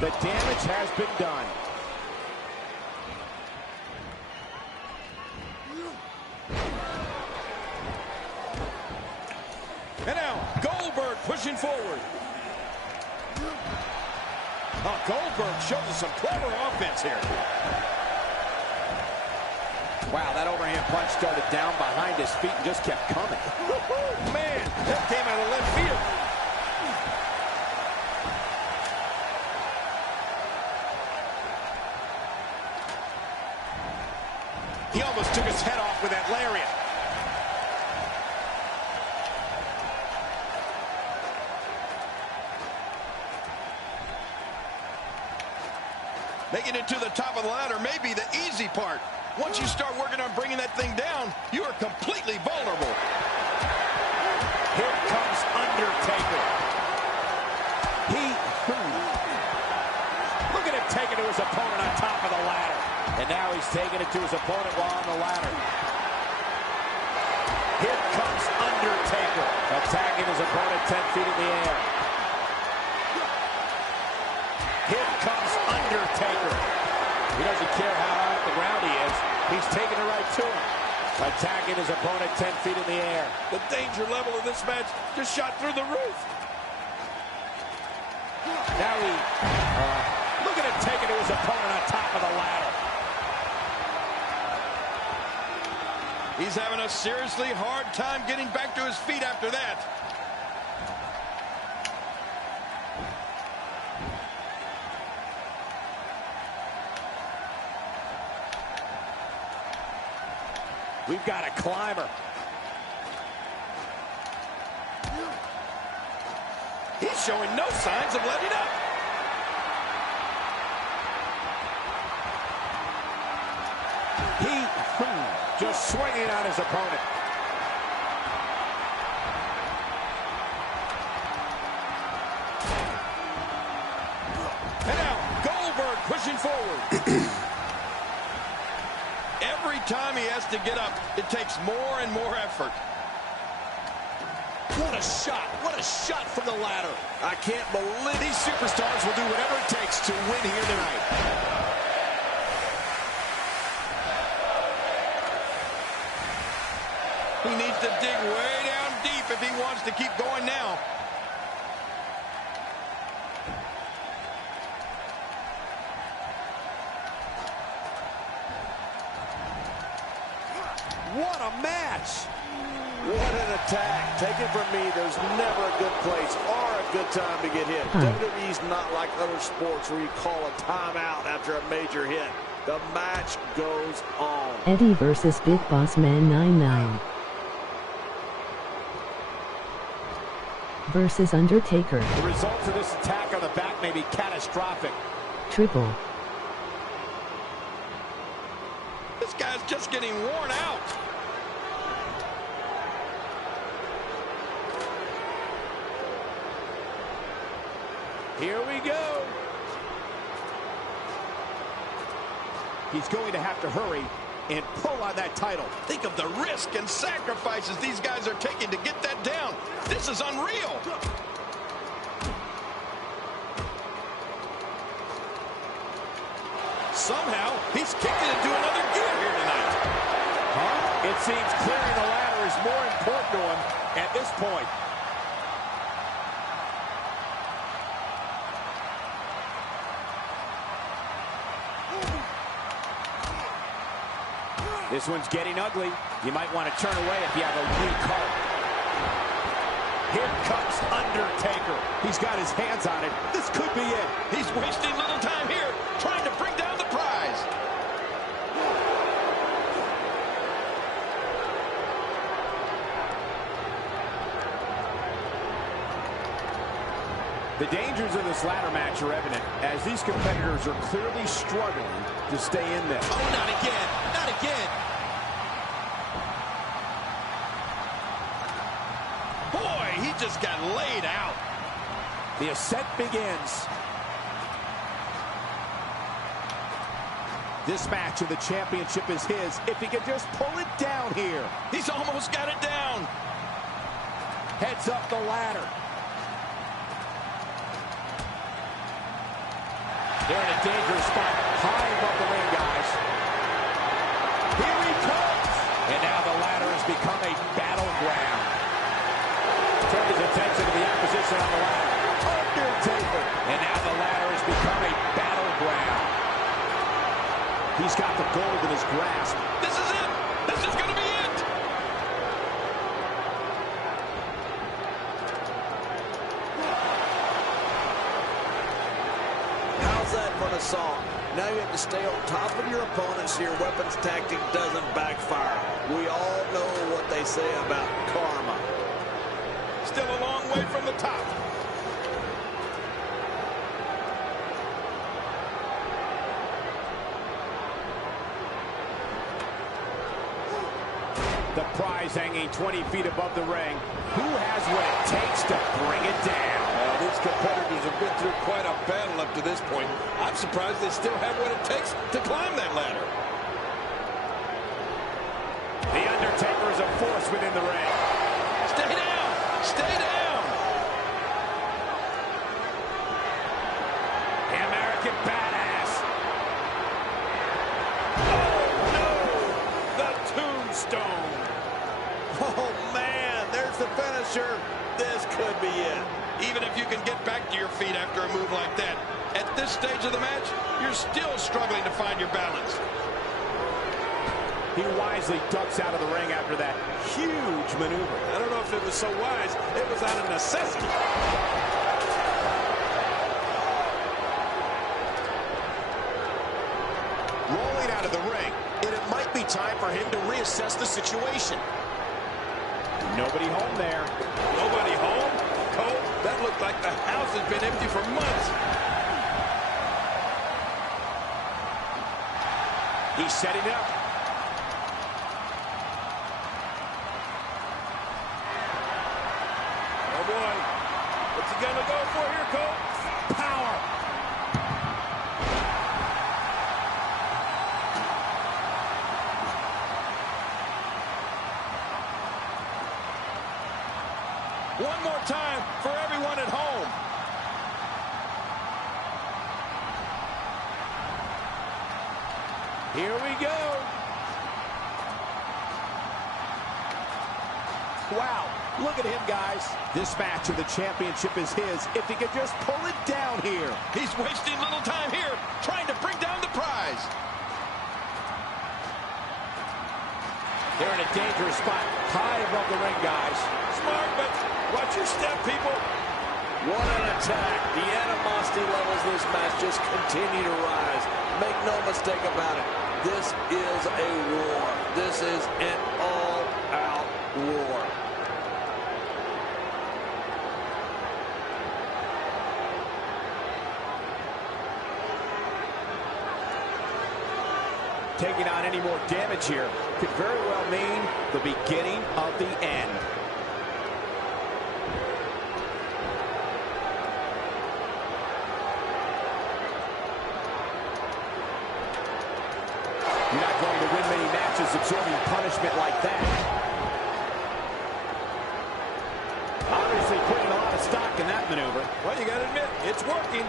The damage has been done. And now, Goldberg pushing forward. Oh, Goldberg shows us some clever offense here. Wow, that overhand punch started down behind his feet and just kept coming. Man, that came out of left field. He almost took his head off with that lariat. Making it to the top of the ladder may be the easy part. Once you start working on bringing that thing down, you are completely vulnerable. Here comes Undertaker. Look at him taking to his opponent on top of the ladder. And now he's taking it to his opponent while on the ladder. Here comes Undertaker, attacking his opponent 10 feet in the air. Here comes Undertaker. He doesn't care how high off the ground he is. He's taking it right to him. Attacking his opponent 10 feet in the air. The danger level of this match just shot through the roof. Now look at him taking to his opponent on top of the ladder. He's having a seriously hard time getting back to his feet after that. We've got a climber. He's showing no signs of letting up. Just swinging on his opponent. And now, Goldberg pushing forward. Every time he has to get up, it takes more and more effort. What a shot. What a shot from the ladder. I can't believe these superstars will do whatever it takes to win here tonight. He needs to dig way down deep if he wants to keep going now. What a match! What an attack. Take it from me, there's never a good place or a good time to get hit. WWE's not like other sports where you call a timeout after a major hit. The match goes on. Eddie versus Big Boss Man 99 versus Undertaker. The results of this attack on the back may be catastrophic. Triple. This guy's just getting worn out. Here we go. He's going to have to hurry and pull on that title. Think of the risk and sacrifices these guys are taking to get that down. This is unreal. Somehow, he's kicked it into another gear here tonight. It seems clearing the ladder is more important to him at this point. This one's getting ugly. You might want to turn away if you have a weak heart. Here comes Undertaker. He's got his hands on it. This could be it. He's wasting little time here, trying to bring down the prize. The dangers of this ladder match are evident as these competitors are clearly struggling to stay in there. Oh, not again. Not again. Boy, he just got laid out. The ascent begins. This match of the championship is his if he can just pull it down here. He's almost got it down. Heads up the ladder. They're in a dangerous spot, high above the ring, guys. Here he comes. And now the ladder has become a battleground. Turn his attention to the opposition on the ladder. Undertaker. And now the ladder has become a battleground. He's got the gold in his grasp. This is it. This is going to be it. How's that for an assault? Now you have to stay on top of your opponent so your weapons tactic doesn't backfire. We all know what they say about karma. Still a long way from the top. The prize hanging 20 feet above the ring. Who has what it takes to bring it down? These competitors have been through quite a battle up to this point. I'm surprised they still have what it takes to climb that ladder. The Undertaker is a force within the ring. Stay down! Stay down! The American Badass. Oh, no! The Tombstone! Oh, man, there's the finisher. This could be it. Even if you can get back to your feet after a move like that, at this stage of the match, you're still struggling to find your balance. He wisely ducks out of the ring after that huge maneuver. I don't know if it was so wise. It was out of necessity. Rolling out of the ring, and it might be time for him to reassess the situation. Nobody home there. Nobody home? Cole, that looked like the house has been empty for months. He's setting it up. Oh, boy. What's he going to go for here, Cole? Power. One more time for everyone at home. Here we go. Wow, look at him, guys. This match of the championship is his if he could just pull it down here. He's wasting little time here trying to bring down the prize. They're in a dangerous spot, high above the ring, guys. Smart, but watch your step, people. What an attack. The animosity levels in this match just continue to rise. Make no mistake about it. This is a war. This is an all-out war. Taking on any more damage here could very well mean the beginning of the end. You're not going to win many matches absorbing punishment like that. Obviously putting a lot of stock in that maneuver. Well, you got to admit, it's working.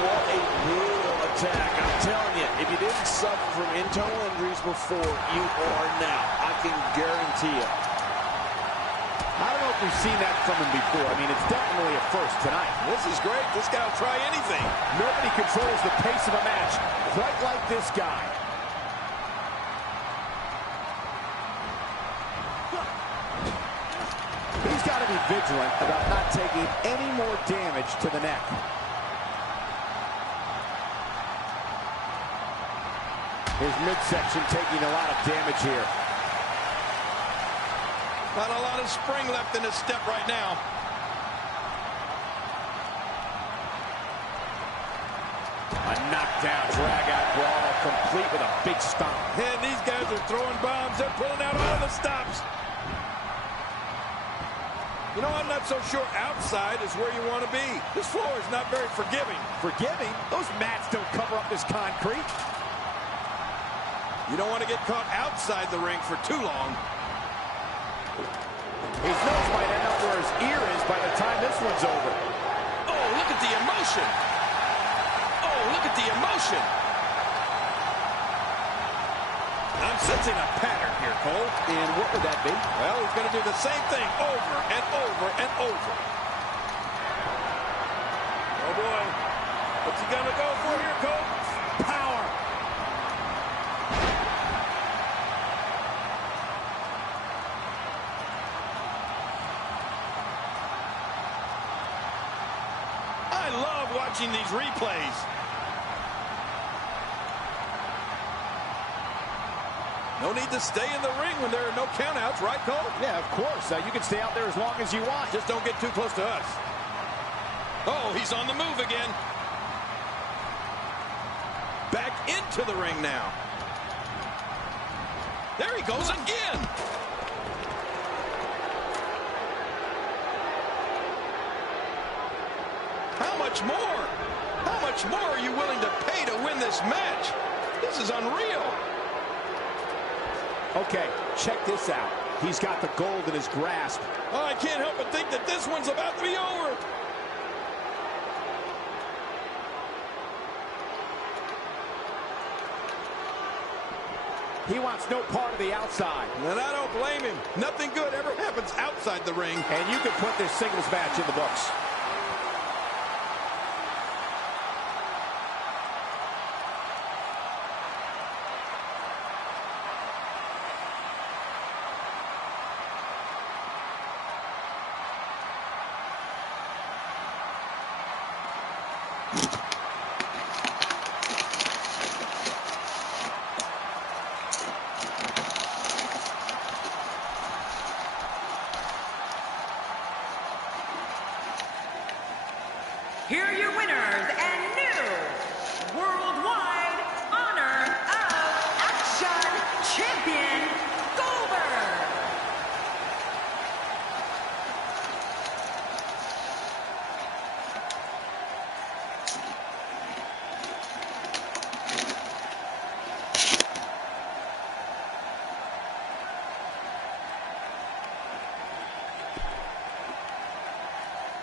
What a brutal attack. I'm telling you, if you didn't suffer from internal injuries before, you are now. I can guarantee it. I don't know if we've seen that from him before. I mean, it's definitely a first tonight. This is great. This guy will try anything. Nobody controls the pace of a match quite like this guy. He's got to be vigilant about not taking any more damage to the neck. His midsection taking a lot of damage here. Not a lot of spring left in his step right now. A knockdown, drag-out brawl, complete with a big stomp. And these guys are throwing bombs. They're pulling out all the stops. You know, I'm not so sure outside is where you want to be. This floor is not very forgiving. Forgiving? Those mats don't cover up this concrete. You don't want to get caught outside the ring for too long. His nose might end up where his ear is by the time this one's over. Oh, look at the emotion. Oh, look at the emotion. I'm sensing a pattern here, Cole. And what would that be? Well, he's going to do the same thing over and over and over. Oh, boy. What's he going to go for here, Cole? Power. I love watching these replays. No need to stay in the ring when there are no countouts, right, Cole? Yeah, of course. You can stay out there as long as you want. Just don't get too close to us. Oh, he's on the move again. Back into the ring now. There he goes again. How much more? How much more are you willing to pay to win this match? This is unreal. Okay, check this out. He's got the gold in his grasp. Oh, I can't help but think that this one's about to be over. He wants no part of the outside. And I don't blame him. Nothing good ever happens outside the ring. And you can put this singles match in the books. Here are your winners and new Worldwide Honor of Action Champion, Goldberg.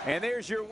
And there's your...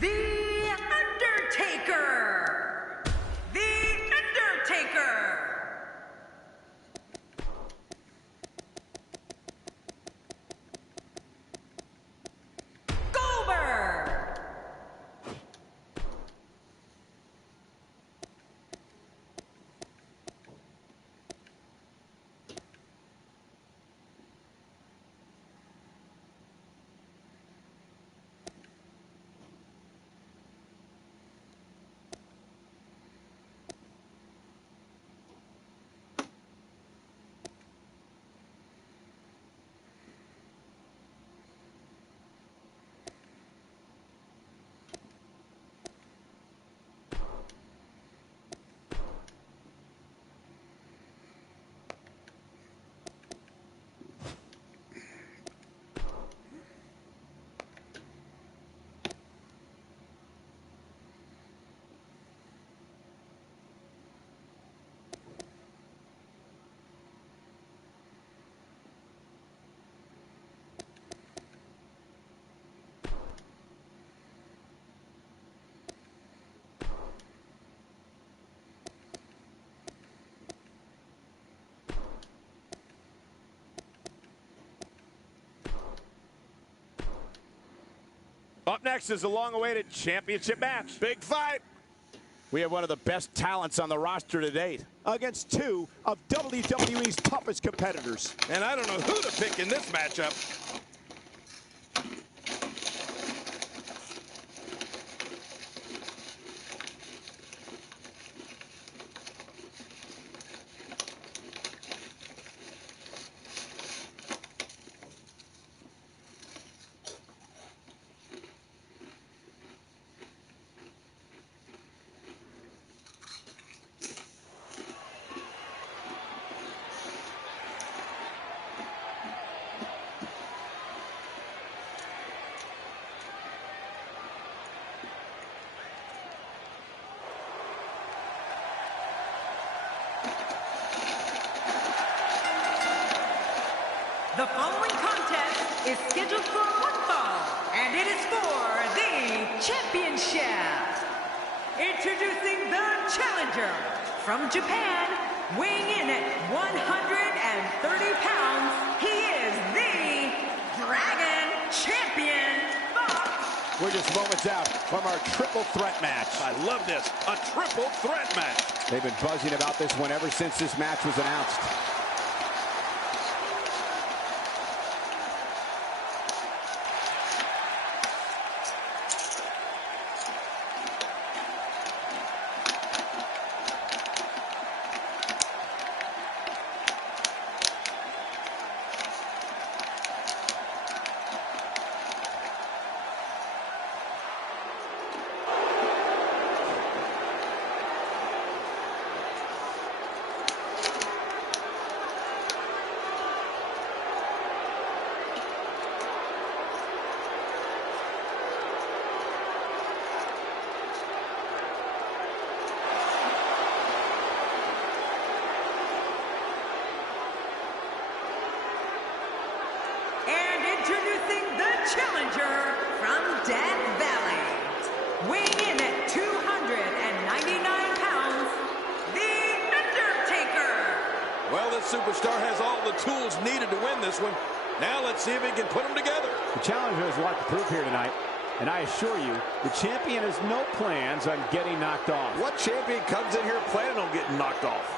The Undertaker! The Undertaker! Goldberg! Up next is a long-awaited championship match. Big fight. We have one of the best talents on the roster to date against two of WWE's toughest competitors. And I don't know who to pick in this matchup. following contest is scheduled for one fall, and it is for the championship. Introducing the challenger from Japan, weighing in at 130 pounds, he is the Dragon Champion Fox. We're just moments out from our triple threat match. I love this, a triple threat match. They've been buzzing about this one ever since this match was announced. Introducing the challenger from Death Valley, weighing in at 299 pounds, the Undertaker. Well, this superstar has all the tools needed to win this one. Now let's see if he can put them together. The challenger has a lot to prove here tonight, and I assure you, the champion has no plans on getting knocked off. What champion comes in here planning on getting knocked off?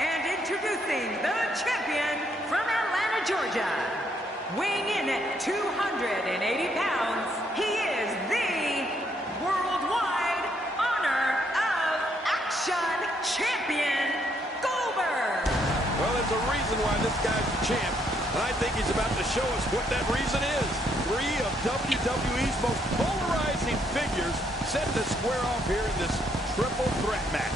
And introducing the champion from Atlanta, Georgia, weighing in at 280 pounds, he is the Worldwide Honor of Action Champion, Goldberg. Well, there's a reason why this guy's the champ, and I think he's about to show us what that reason is. 3 of WWE's most polarizing figures set to square off here in this triple threat match.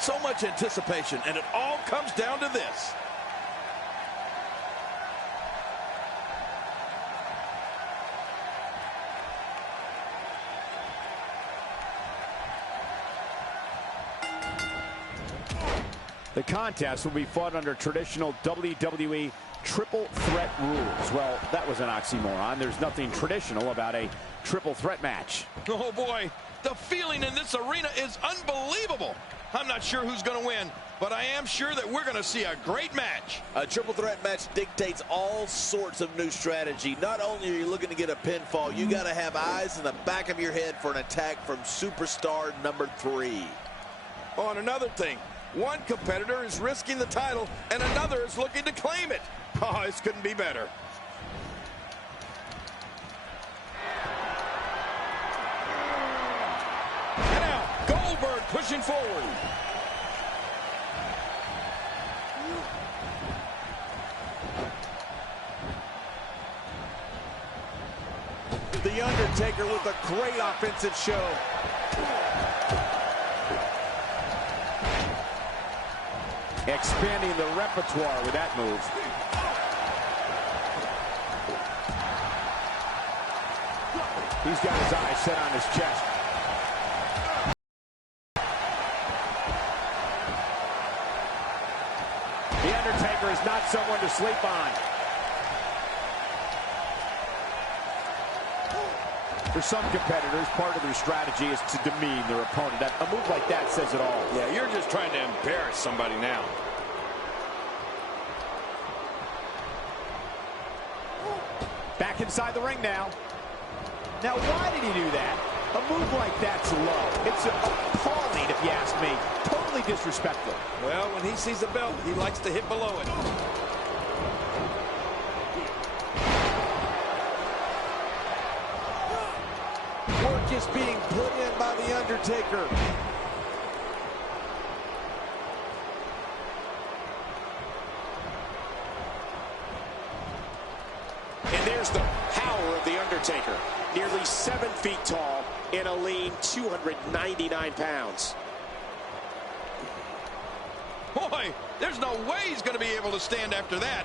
So much anticipation, and it all comes down to this. The contest will be fought under traditional WWE triple threat rules. Well, that was an oxymoron. There's nothing traditional about a triple threat match. Oh boy, the feeling in this arena is unbelievable. I'm not sure who's going to win, but I am sure that we're going to see a great match. A triple threat match dictates all sorts of new strategy. Not only are you looking to get a pinfall, you got to have eyes in the back of your head for an attack from superstar number 3. Oh, and another thing, one competitor is risking the title and another is looking to claim it. Oh, this couldn't be better. And now, Goldberg pushing forward. The Undertaker with a great offensive show. Expanding the repertoire with that move. He's got his eyes set on his chest. The Undertaker is not someone to sleep on. For some competitors, part of their strategy is to demean their opponent. A move like that says it all. Yeah, you're just trying to embarrass somebody now. Back inside the ring now. Now, why did he do that? A move like that's low. It's appalling, if you ask me. Totally disrespectful. Well, when he sees a belt, he likes to hit below it. Work is being put in by the Undertaker. And there's the power of the Undertaker. Nearly 7 feet tall and a lean 299 pounds. Boy, there's no way he's going to be able to stand after that.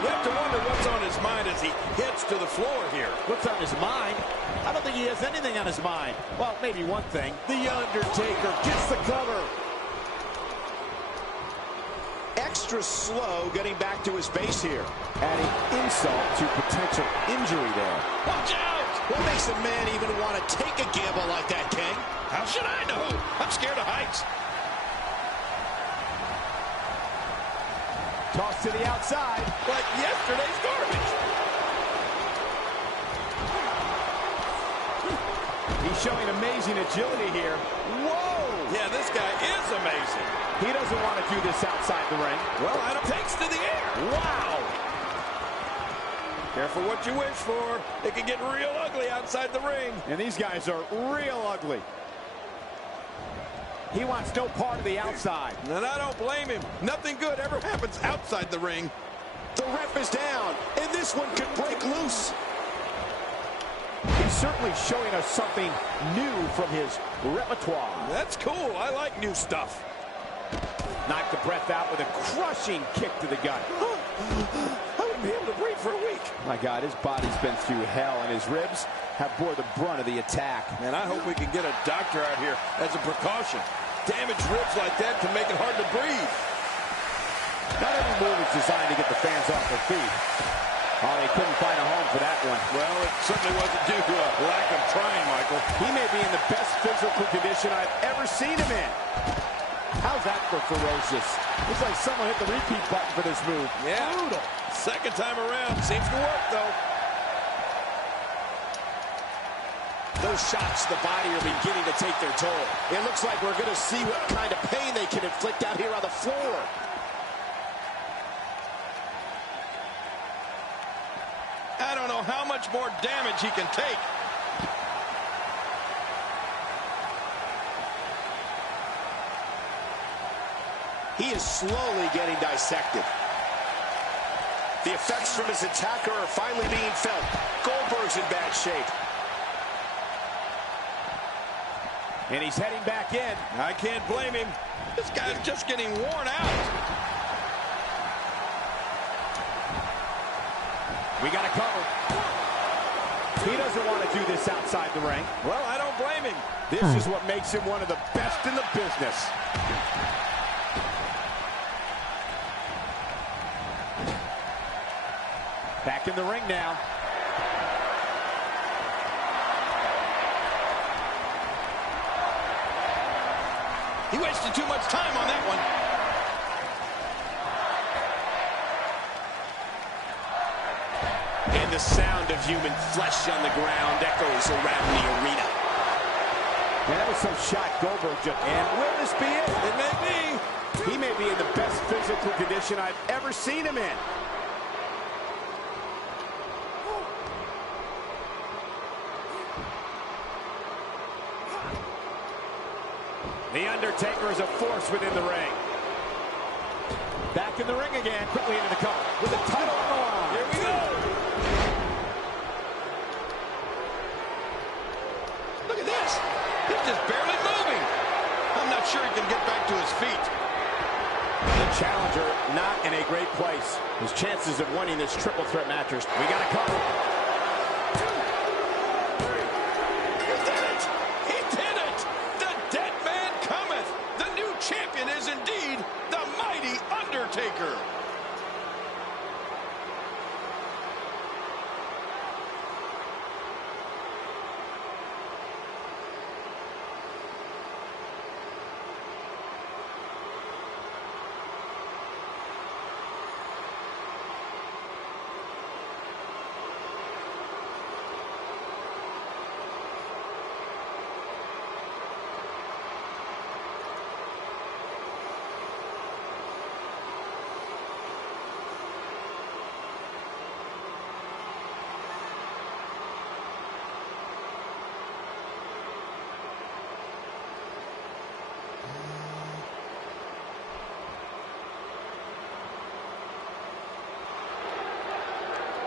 You have to wonder what's on his mind as he hits to the floor here. What's on his mind? I don't think he has anything on his mind. Well, maybe one thing. The Undertaker gets the cover. Extra slow getting back to his base here. Adding insult to potential injury there. Watch out! What makes a man even want to take a gamble like that, King? How should I know? I'm scared of heights. Toss to the outside. Like yesterday's garbage. He's showing amazing agility here. Whoa! Yeah, this guy is amazing. He doesn't want to do this outside the ring. Well, Adam takes to the air. Wow! Careful what you wish for. It can get real ugly outside the ring. And these guys are real ugly. He wants no part of the outside. And I don't blame him. Nothing good ever happens outside the ring. The ref is down, and this one could break loose. He's certainly showing us something new from his repertoire. That's cool. I like new stuff. Knocked the breath out with a crushing kick to the gut. I wouldn't be able to breathe for a week. My God, his body's been through hell, and his ribs have bore the brunt of the attack. And I hope we can get a doctor out here as a precaution. Damaged ribs like that can make it hard to breathe. Not every move is designed to get the fans off their feet. Oh, they couldn't find a home for that one. Well, it certainly wasn't due to a lack of trying, Michael. He may be in the best physical condition I've ever seen him in. How's that for ferocious? Looks like someone hit the repeat button for this move. Yeah. Brutal. Second time around. Seems to work, though. Those shots to the body are beginning to take their toll. It looks like we're going to see what kind of pain they can inflict out here on the floor. I don't know how much more damage he can take. He is slowly getting dissected. The effects from his attacker are finally being felt. Goldberg's in bad shape. And he's heading back in. I can't blame him. This guy's just getting worn out. We got to cover. He doesn't want to do this outside the ring. Well, I don't blame him. This is what makes him one of the best in the business. Back in the ring now. He wasted too much time on that one. And the sound of human flesh on the ground echoes around the arena. Man, that was some shot Goldberg just... And will this be it? It may be. He may be in the best physical condition I've ever seen him in. The Undertaker is a force within the ring. Back in the ring again, quickly into the cover with the title on the line. Here we go. Look at this. He's just barely moving. I'm not sure he can get back to his feet. The challenger not in a great place. His chances of winning this triple threat match are... We got to cover. Is indeed the mighty Undertaker.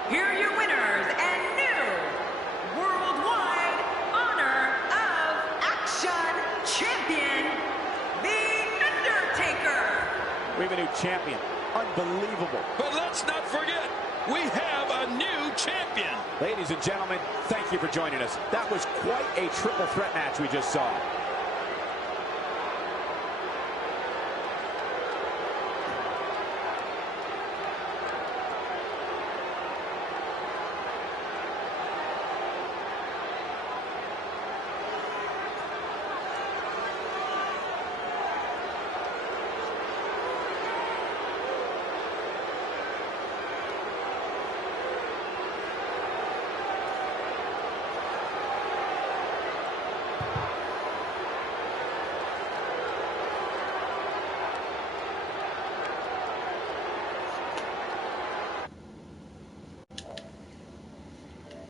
Here are your winners and new Worldwide Honor of Action Champion, The Undertaker. We have a new champion. Unbelievable. But let's not forget, we have a new champion. Ladies and gentlemen, thank you for joining us. That was quite a triple threat match we just saw.